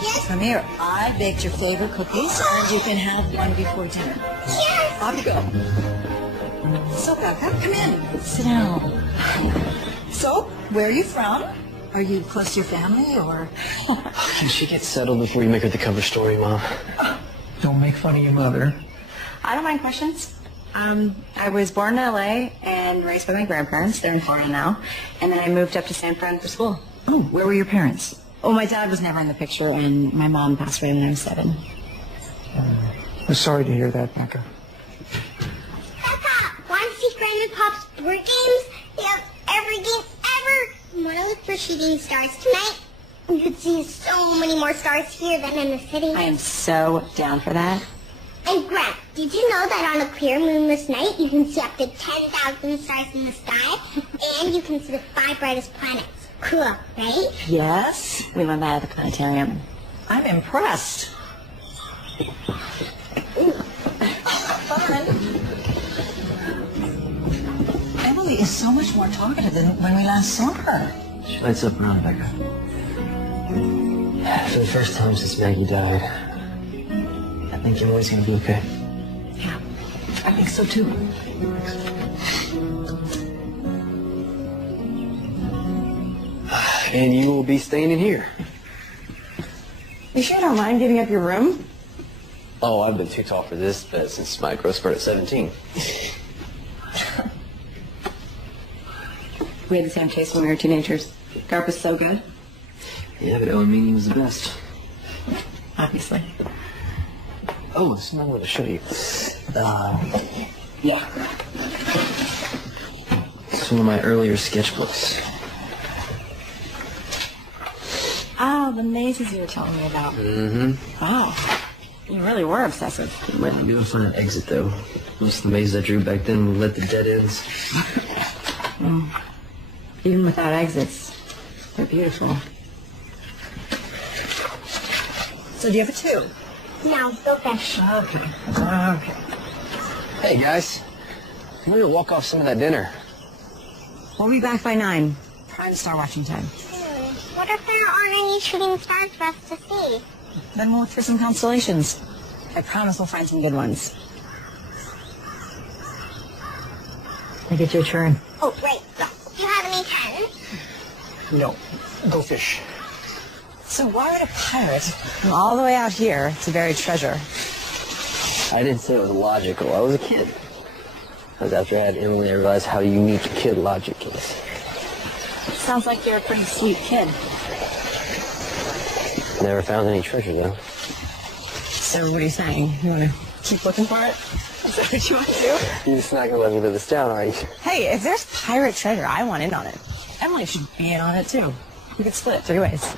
Yes? Come here. I baked your favorite cookies, and you can have one before dinner. Yes! Off you go. So, Becca, come in. Sit down. So, where are you from? Are you close to your family, or? Can she get settled before you make her the cover story, Mom? Don't make fun of your mother. I don't mind questions. I was born in LA and raised by my grandparents. They're in Florida now. And then I moved up to San Fran for school. Oh, where were your parents? Oh, my dad was never in the picture, and my mom passed away when I was 7. I'm sorry to hear that, Becca. Papa, want to see Grandma and Pop's board games? They have every game ever. Want to look for shooting stars tonight? You could see so many more stars here than in the city. I am so down for that. And Grant, did you know that on a clear moonless night you can see up to 10,000 stars in the sky? And you can see the 5 brightest planets. Cool, right? Yes? We learned that at the planetarium. I'm impressed. Fun. Emily is so much more talkative than when we last saw her. She lights up around Becca. For the first time since Maggie died, I think Emily's gonna be okay. Yeah, I think so too. And you will be staying in here. You sure don't mind giving up your room? Oh, I've been too tall for this bed since my growth spurt at 17. We had the same taste when we were teenagers. Garp was so good. Yeah, but Elamini was the best. Obviously. Oh, there's another one to show you. Yeah. It's one of my earlier sketchbooks. Oh, the mazes you were telling me about. Mm-hmm. Wow. You really were obsessive. Might be able to find an exit, though. Most of the mazes I drew back then lit the dead ends. Even without exits, they're beautiful. So do you have a 2? No, go fish. Okay. Hey, guys. I'm going to walk off some of that dinner. We'll be back by 9. Prime star watching time. What if there aren't any shooting stars for us to see? Then we'll look for some constellations. I promise we'll find some good ones. I get your turn. Oh, wait. Do you have any 10? No. Go fish. So why would a pirate? Well, all the way out here to bury treasure. I didn't say it was logical. I was a kid. It was after I had Emily I realized how unique kid logic is. Sounds like you're a pretty sweet kid. Never found any treasure, though. So what are you saying? You want to keep looking for it? Is that what you want to do? You're just not going to let me live this down, are you? Hey, if there's pirate treasure, I want in on it. Emily should be in on it, too. We could split it 3 ways.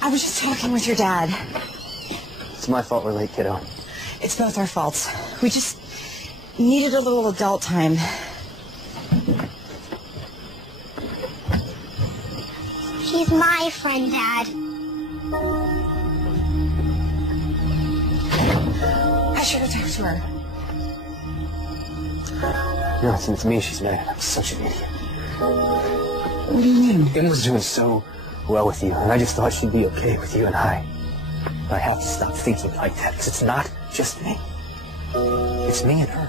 I was just talking with your dad. It's my fault we're late, kiddo. It's both our faults. We just needed a little adult time. She's my friend, Dad. I should have talked to her. No, it's me she's mad at. I was such an idiot. What do you mean? Em was doing so well with you, and I just thought she'd be okay with you and I. But I have to stop thinking like that, because it's not just me. It's me and her.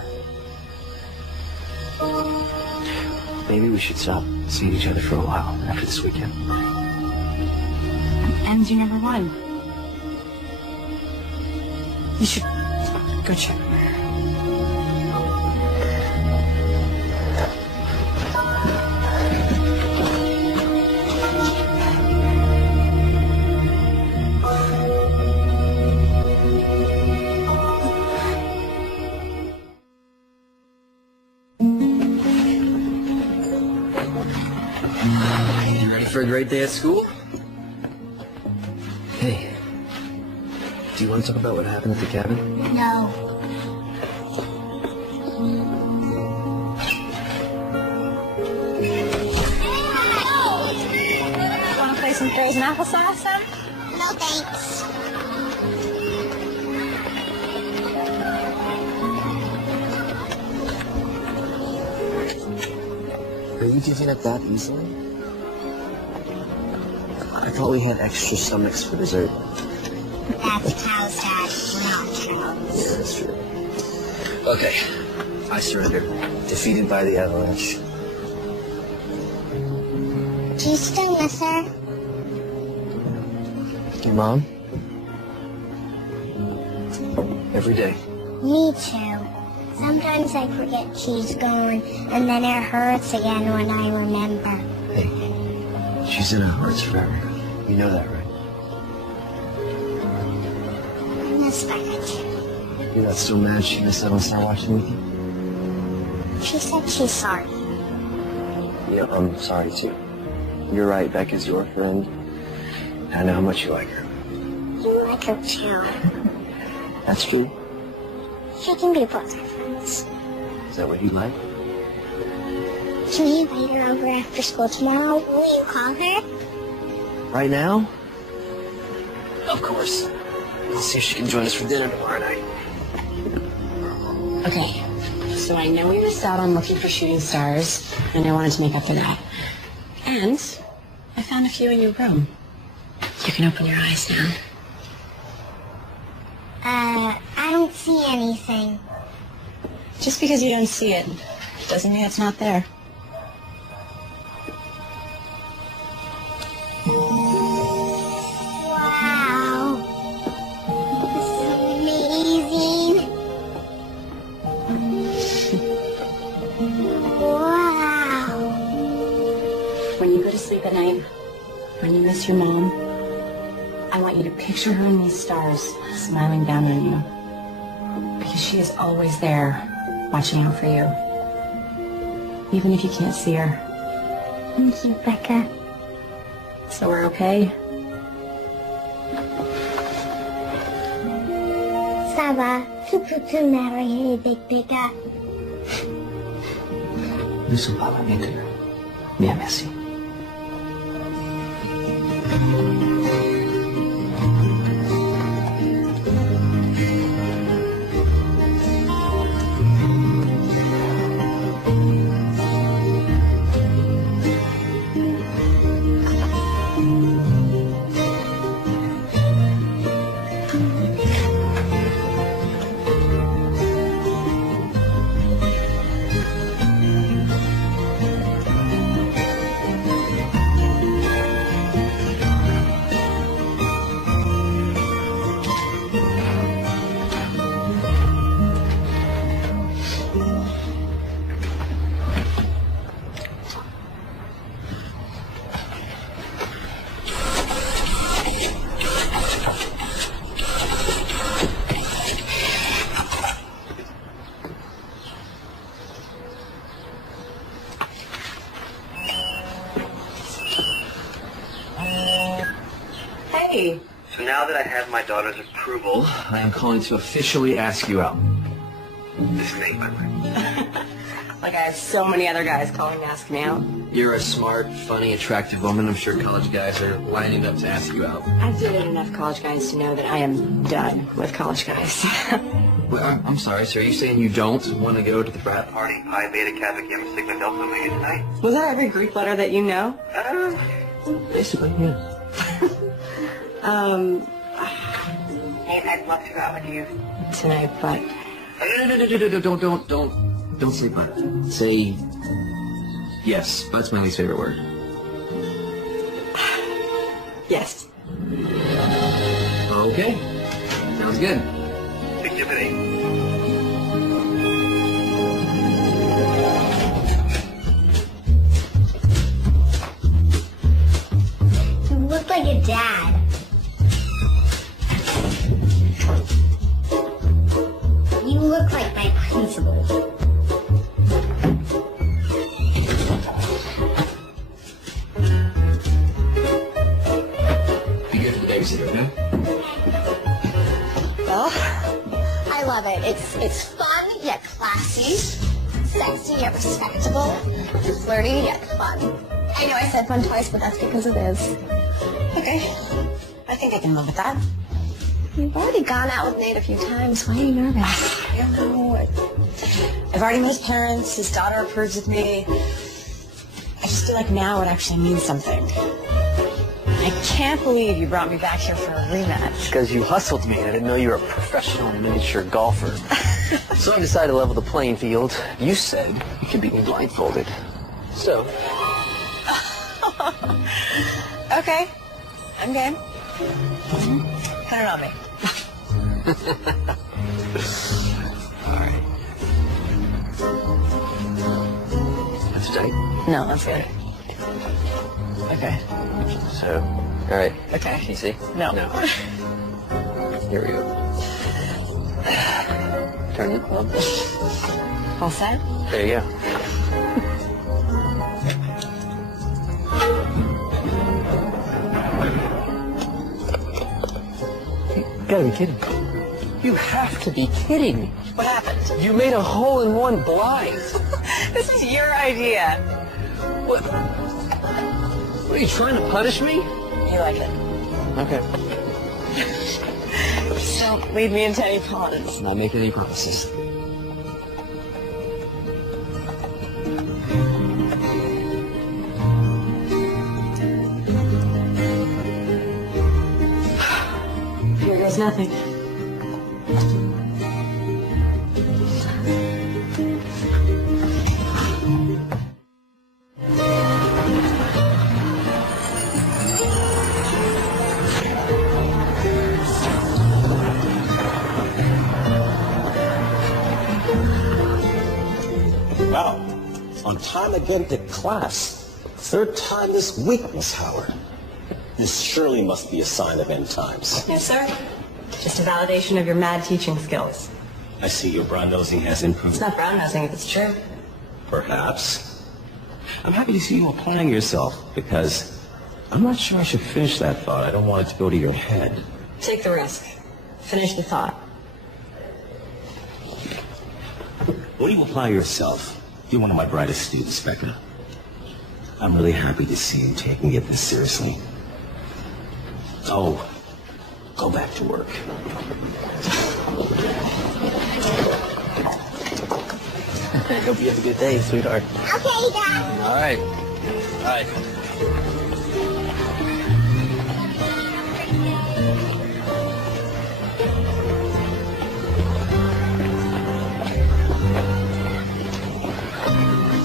Maybe we should stop seeing each other for a while after this weekend. And you never won. You should go check. For a great day at school? Hey, do you want to talk about what happened at the cabin? No. Want to play some frozen applesauce then? No thanks. Are you giving up that easily? I thought we had extra stomachs for dessert. That's cows, Dad. We're not cows. Yeah, that's true. Okay, I surrender. Defeated by the avalanche. Do you still miss her? Your mom? Every day. Me too. Sometimes I forget she's gone, and then it hurts again when I remember. Hey, she's in our hearts forever. You know that, right? I miss Becca too. You're not still mad she missed out on Star watching with you? She said she's sorry. Yeah, I'm sorry too. You're right, Becca's your friend. I know how much you like her. You like her too. That's true. She can be both our friends. Is that what you like? Can we invite her over after school tomorrow? Will you call her? Right now? Of course. Let's see if she can join us for dinner tomorrow night. Okay, so I know we missed out on looking for shooting stars, and I wanted to make up for that. And I found a few in your room. You can open your eyes now. I don't see anything. Just because you don't see it doesn't mean it's not there. Wow. This is amazing. Wow. When you go to sleep at night, when you miss your mom, I want you to picture her in these stars, smiling down on you. Because she is always there, watching out for you. Even if you can't see her. Thank you, Becca. So we're okay? Ça va. Tu peux marier avec Becca. Nous sommes pas bien que. Bien, merci. Hey. So now that I have my daughter's approval, I am calling to officially ask you out. This is Nate, by the way. Like I have so many other guys calling to ask me out. You're a smart, funny, attractive woman. I'm sure college guys are lining up to ask you out. I've dated enough college guys to know that I am done with college guys. Well, I'm sorry, sir. Are you saying you don't want to go to the frat party Pi Beta Kappa Gamma Sigma Delta Omega tonight? Was that every Greek letter that you know? Basically, yeah. Nate, I'd love to go out with you tonight, but... No, don't say but. Say yes. But's my least favorite word. Yes. Okay. Sounds good. You look like a dad. You look like my principal. Be good for the babysitter, okay? Well, I love it. It's fun yet classy, sexy yet respectable, flirty yet fun. I know I said fun twice, but that's because it is. Okay. I think I can live with that. You've already gone out with Nate a few times. Why are you nervous? I don't know. I've already met his parents. His daughter approves of me. just feel like now it actually means something. I can't believe you brought me back here for a rematch. Because you hustled me. I didn't know you were a professional miniature golfer. So I decided to level the playing field. You said you could beat me blindfolded. So. Okay. I'm game. Put it on me. All right. That's tight. No, that's good. Okay. So, all right. Okay. Can you see? No. No. Here we go. Turn it up. All set? There you go. You gotta be kidding me. You have to be kidding me. What happened? You made a hole-in-one blind. This is your idea. What? What are you trying to punish me? You like it. Okay. Just don't lead me into any ponds. I'm not making any promises. Here goes nothing. Wow. On time again to class. Third time this week, Miss Howard. This surely must be a sign of end times. Yes, sir. Just a validation of your mad teaching skills. I see your brown-nosing has improved. It's not brown-nosing if it's true. Perhaps. I'm happy to see you applying yourself, because I'm not sure I should finish that thought. I don't want it to go to your head. Take the risk. Finish the thought. When you apply yourself, you're one of my brightest students, Becca. I'm really happy to see you taking it this seriously. Oh, go back to work. I hope you have a good day, sweetheart. Okay, Dad. All right. All right.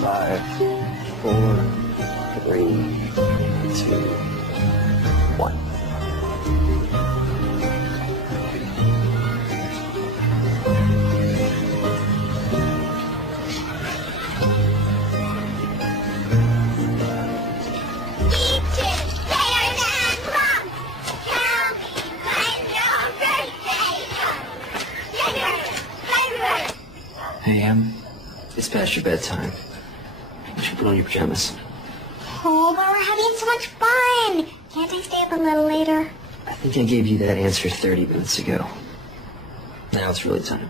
Five, 4, 3, 2, 1. Hey, it's past your bedtime. You should put on your pajamas. Oh, but we're having so much fun. Can't I stay up a little later? I think I gave you that answer 30 minutes ago. Now it's really time.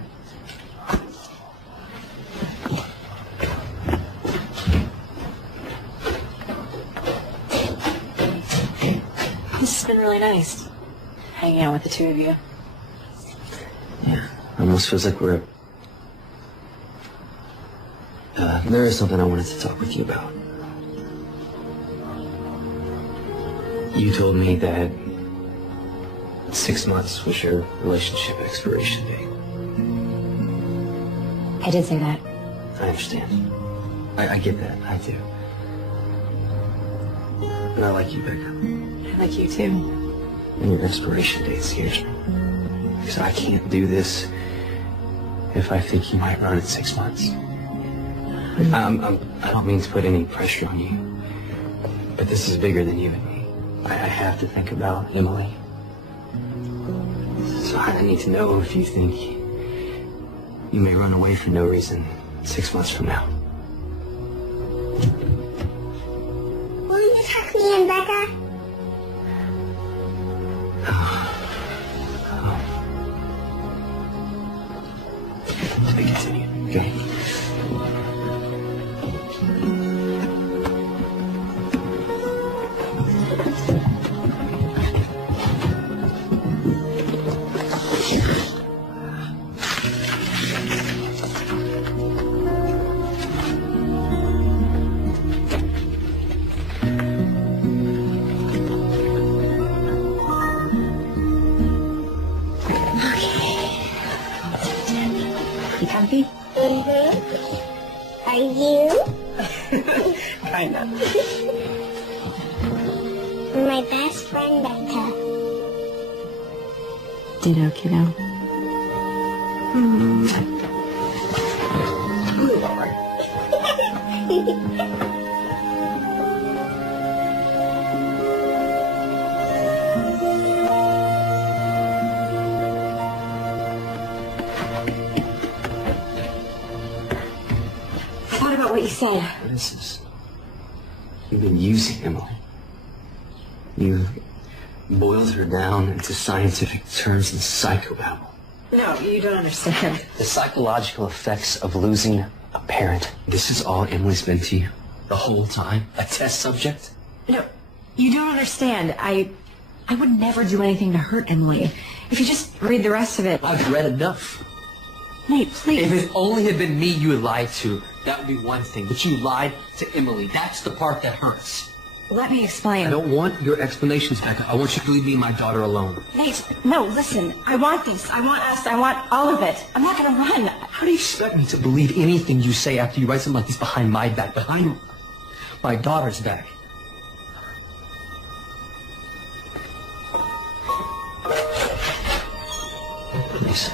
This has been really nice. Hanging out with the two of you. Yeah, almost feels like we're... there is something I wanted to talk with you about. You told me that 6 months was your relationship expiration date. I did say that. I understand. I get that. I do. And I like you, Becca. I like you too. And your expiration date scares me. Because I can't do this if I think you might run in 6 months. I don't mean to put any pressure on you, but this is bigger than you and me. I have to think about Emily. So I need to know if you think you may run away for no reason 6 months from now. Will you tuck me in, Becca? To be continued. Okay. comfy? Are you? Kinda. My best friend, Becca. Ditto, kiddo. What about what you said? What is this? You've been using Emily. You've boiled her down into scientific terms and psychobabble. No, you don't understand. The psychological effects of losing a parent. This is all Emily's been to you? The whole time? A test subject? No, you don't understand. I would never do anything to hurt Emily. If you just read the rest of it. I've read enough. Nate, please. If it only had been me you had lied to, that would be one thing. But you lied to Emily. That's the part that hurts. Let me explain. I don't want your explanations, Becca. I want you to leave me and my daughter alone. Nate, no, listen. I want this. I want us. I want all of it. I'm not going to run. How do you expect me to believe anything you say after you write something like this behind my back, behind my daughter's back? Please.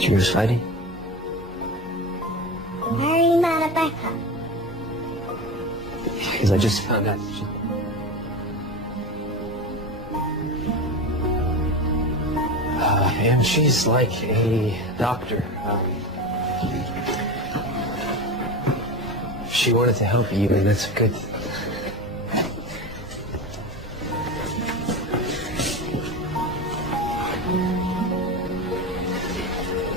You were fighting? Why are you mad at Becca? Because I just found out. And she's like a doctor. She wanted to help you, and that's a good thing.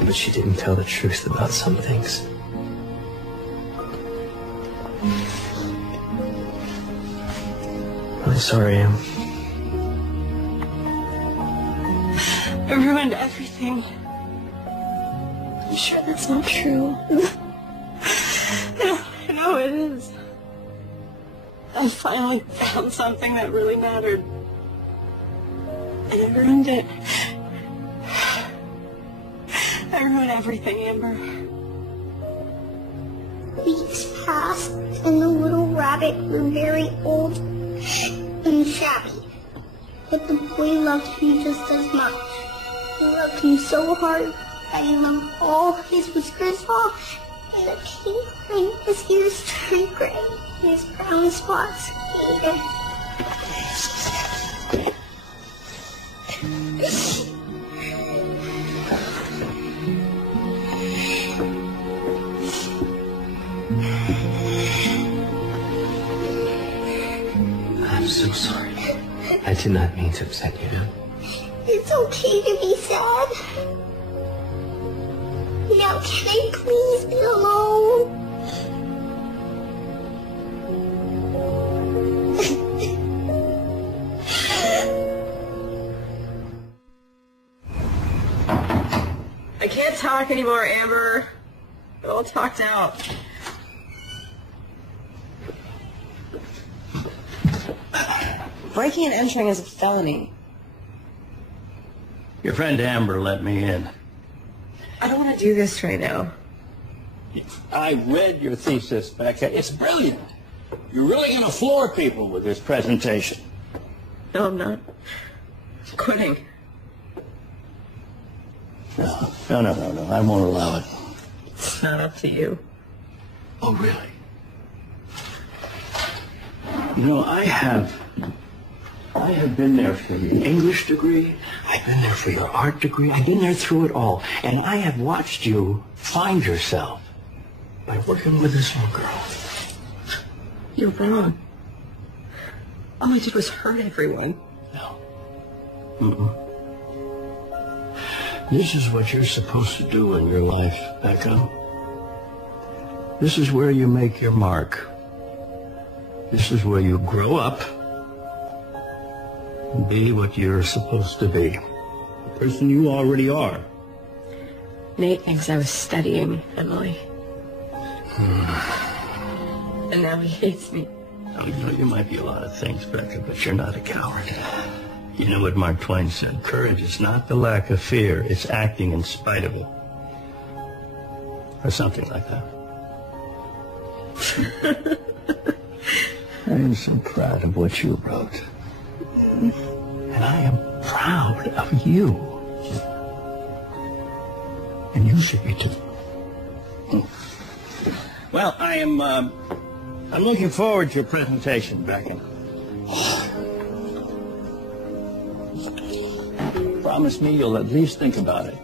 But she didn't tell the truth about some things. I'm sorry, Em. I ruined everything. I'm sure that's not true. I know it is. I finally found something that really mattered. And I ruined it. I ruined everything, Amber. Weeks passed, and the little rabbit grew very old and shabby. But the boy loved him just as much. He loved him so hard that he loved all his whiskers off, and the pink in his ears turned gray, and his brown spots faded. I'm so sorry. I did not mean to upset you, Em. It's okay to be sad. Now can I please be alone? I can't talk anymore, Amber. It all talked out. Breaking and entering is a felony. Your friend Amber let me in. I don't want to do this right now. I read your thesis, Becca. It's brilliant. You're really going to floor people with this presentation. No, I'm not. I'm quitting. No. I won't allow it. It's not up to you. Oh, really? You know, I have been there for your English degree. I've been there for your art degree. I've been there through it all. And I have watched you find yourself by working with this one girl. You're wrong. All I did was hurt everyone. No. This is what you're supposed to do in your life, Becca. This is where you make your mark. This is where you grow up Be what you're supposed to be. The person you already are. Nate thinks I was studying Emily. And now he hates me. Oh, you know, you might be a lot of things, Becca, but you're not a coward. You know what Mark Twain said? Courage is not the lack of fear, it's acting in spite of it. Or something like that. I am so proud of what you wrote. And I am proud of you. And you should be too. Well, I'm looking forward to your presentation, Becca. Promise me you'll at least think about it.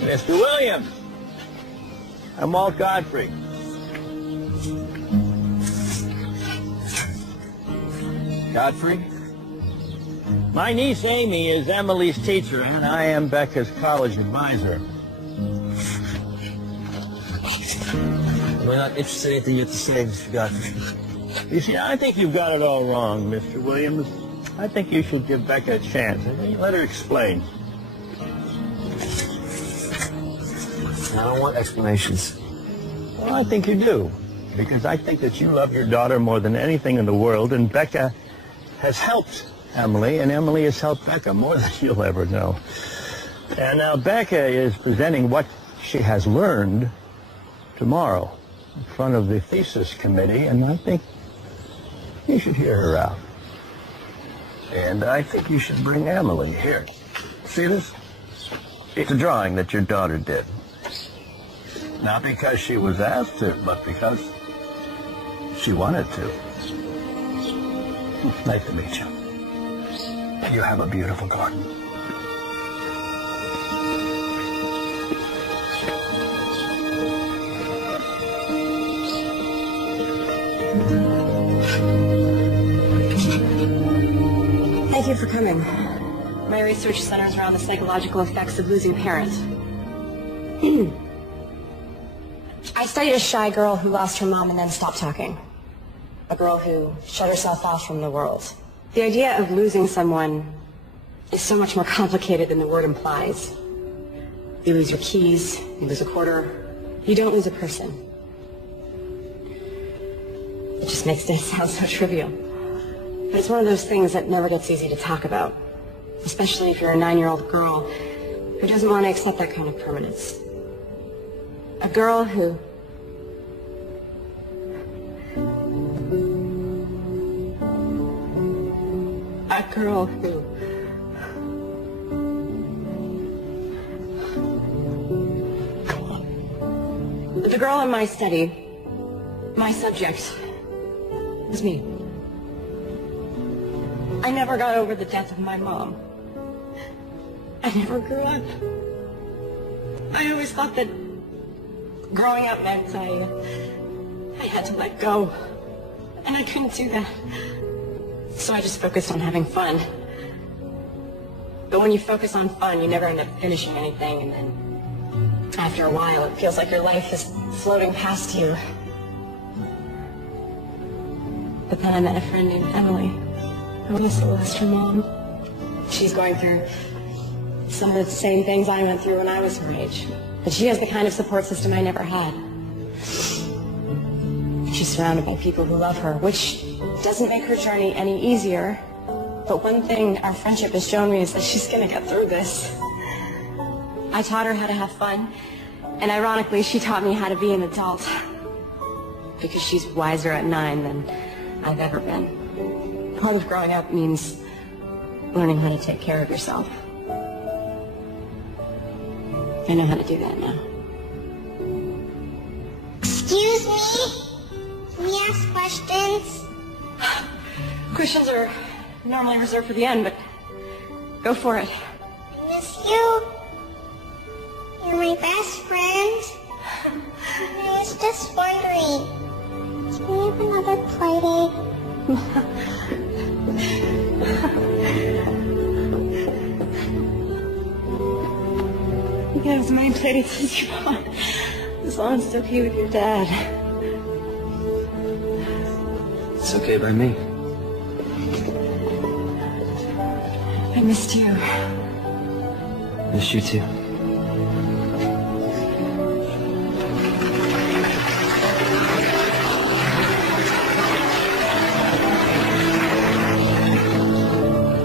Mr. Williams, I'm Walt Godfrey. Godfrey? My niece Amy is Emily's teacher, and I am Becca's college advisor. We're not interested in anything you have to say, Mr. Godfrey. You see, I think you've got it all wrong, Mr. Williams. I think you should give Becca a chance. Let her explain. I don't want explanations. Well, I think you do, because I think that you love your daughter more than anything in the world, and Becca has helped Emily, and Emily has helped Becca more than you'll ever know. And now Becca is presenting what she has learned tomorrow in front of the thesis committee, and I think you should hear her out. And I think you should bring Emily here. See this? It's a drawing that your daughter did. Not because she was asked to, but because she wanted to. Nice to meet you. And you have a beautiful garden. Thank you for coming. My research centers around the psychological effects of losing a parent. I studied a shy girl who lost her mom and then stopped talking. A girl who shut herself off from the world. The idea of losing someone is so much more complicated than the word implies. You lose your keys, you lose a quarter, you don't lose a person. It just makes it sound so trivial. But it's one of those things that never gets easy to talk about, especially if you're a 9-year-old girl who doesn't want to accept that kind of permanence. A girl who The girl in my study, my subject, was me. I never got over the death of my mom. I never grew up. I always thought that growing up meant I had to let go. And I couldn't do that. So I just focused on having fun. But when you focus on fun, you never end up finishing anything, and then after a while, it feels like your life is floating past you. But then I met a friend named Emily, who also lost her mom. She's going through some of the same things I went through when I was her age. But she has the kind of support system I never had. She's surrounded by people who love her, which doesn't make her journey any easier. But one thing our friendship has shown me is that she's going to get through this. I taught her how to have fun, and ironically, she taught me how to be an adult. Because she's wiser at 9 than I've ever been. Part of growing up means learning how to take care of yourself. I know how to do that now. Excuse me? Can we ask questions? Questions are normally reserved for the end, but go for it. I miss you. You're my best friend. I was just wondering, can we have another play date? as many playdates as you want, as long as it's okay with your dad. It's okay by me. I missed you. Miss you too.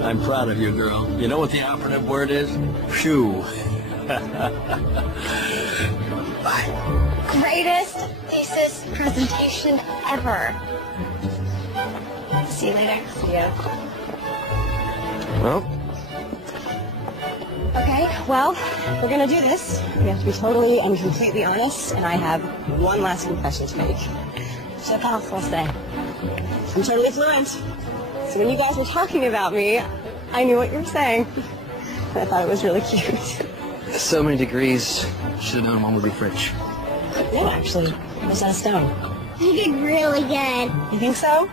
I'm proud of you, girl. You know what the operative word is? Phew. Greatest thesis presentation ever. See you later. See ya. Well, Okay, well, we're gonna do this. We have to be totally and completely honest, and I have one last confession to make. Je parle français. I'm totally fluent. So when you guys were talking about me, I knew what you were saying. And I thought it was really cute. so many degrees. Should have known one would be French. No, actually, I was on a stone. You did really good. You think so?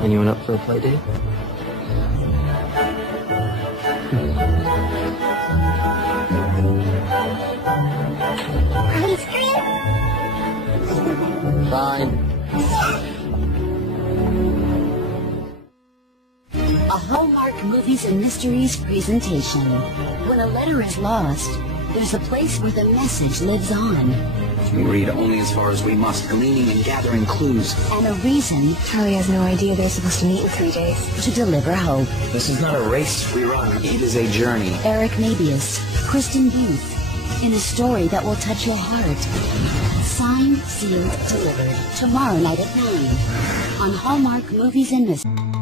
Anyone up for a play date? Ice cream? Fine. A Hallmark Movies and Mysteries presentation. When a letter is lost, there's a place where the message lives on. We read only as far as we must, gleaning and gathering clues. And a reason Charlie has no idea they're supposed to meet in 3 days. to deliver hope. This is not a race we run. It is a journey. Eric Mabius, Kristen Booth, in a story that will touch your heart. Signed, sealed, delivered. Tomorrow night at 9 on Hallmark Movies and Mysteries.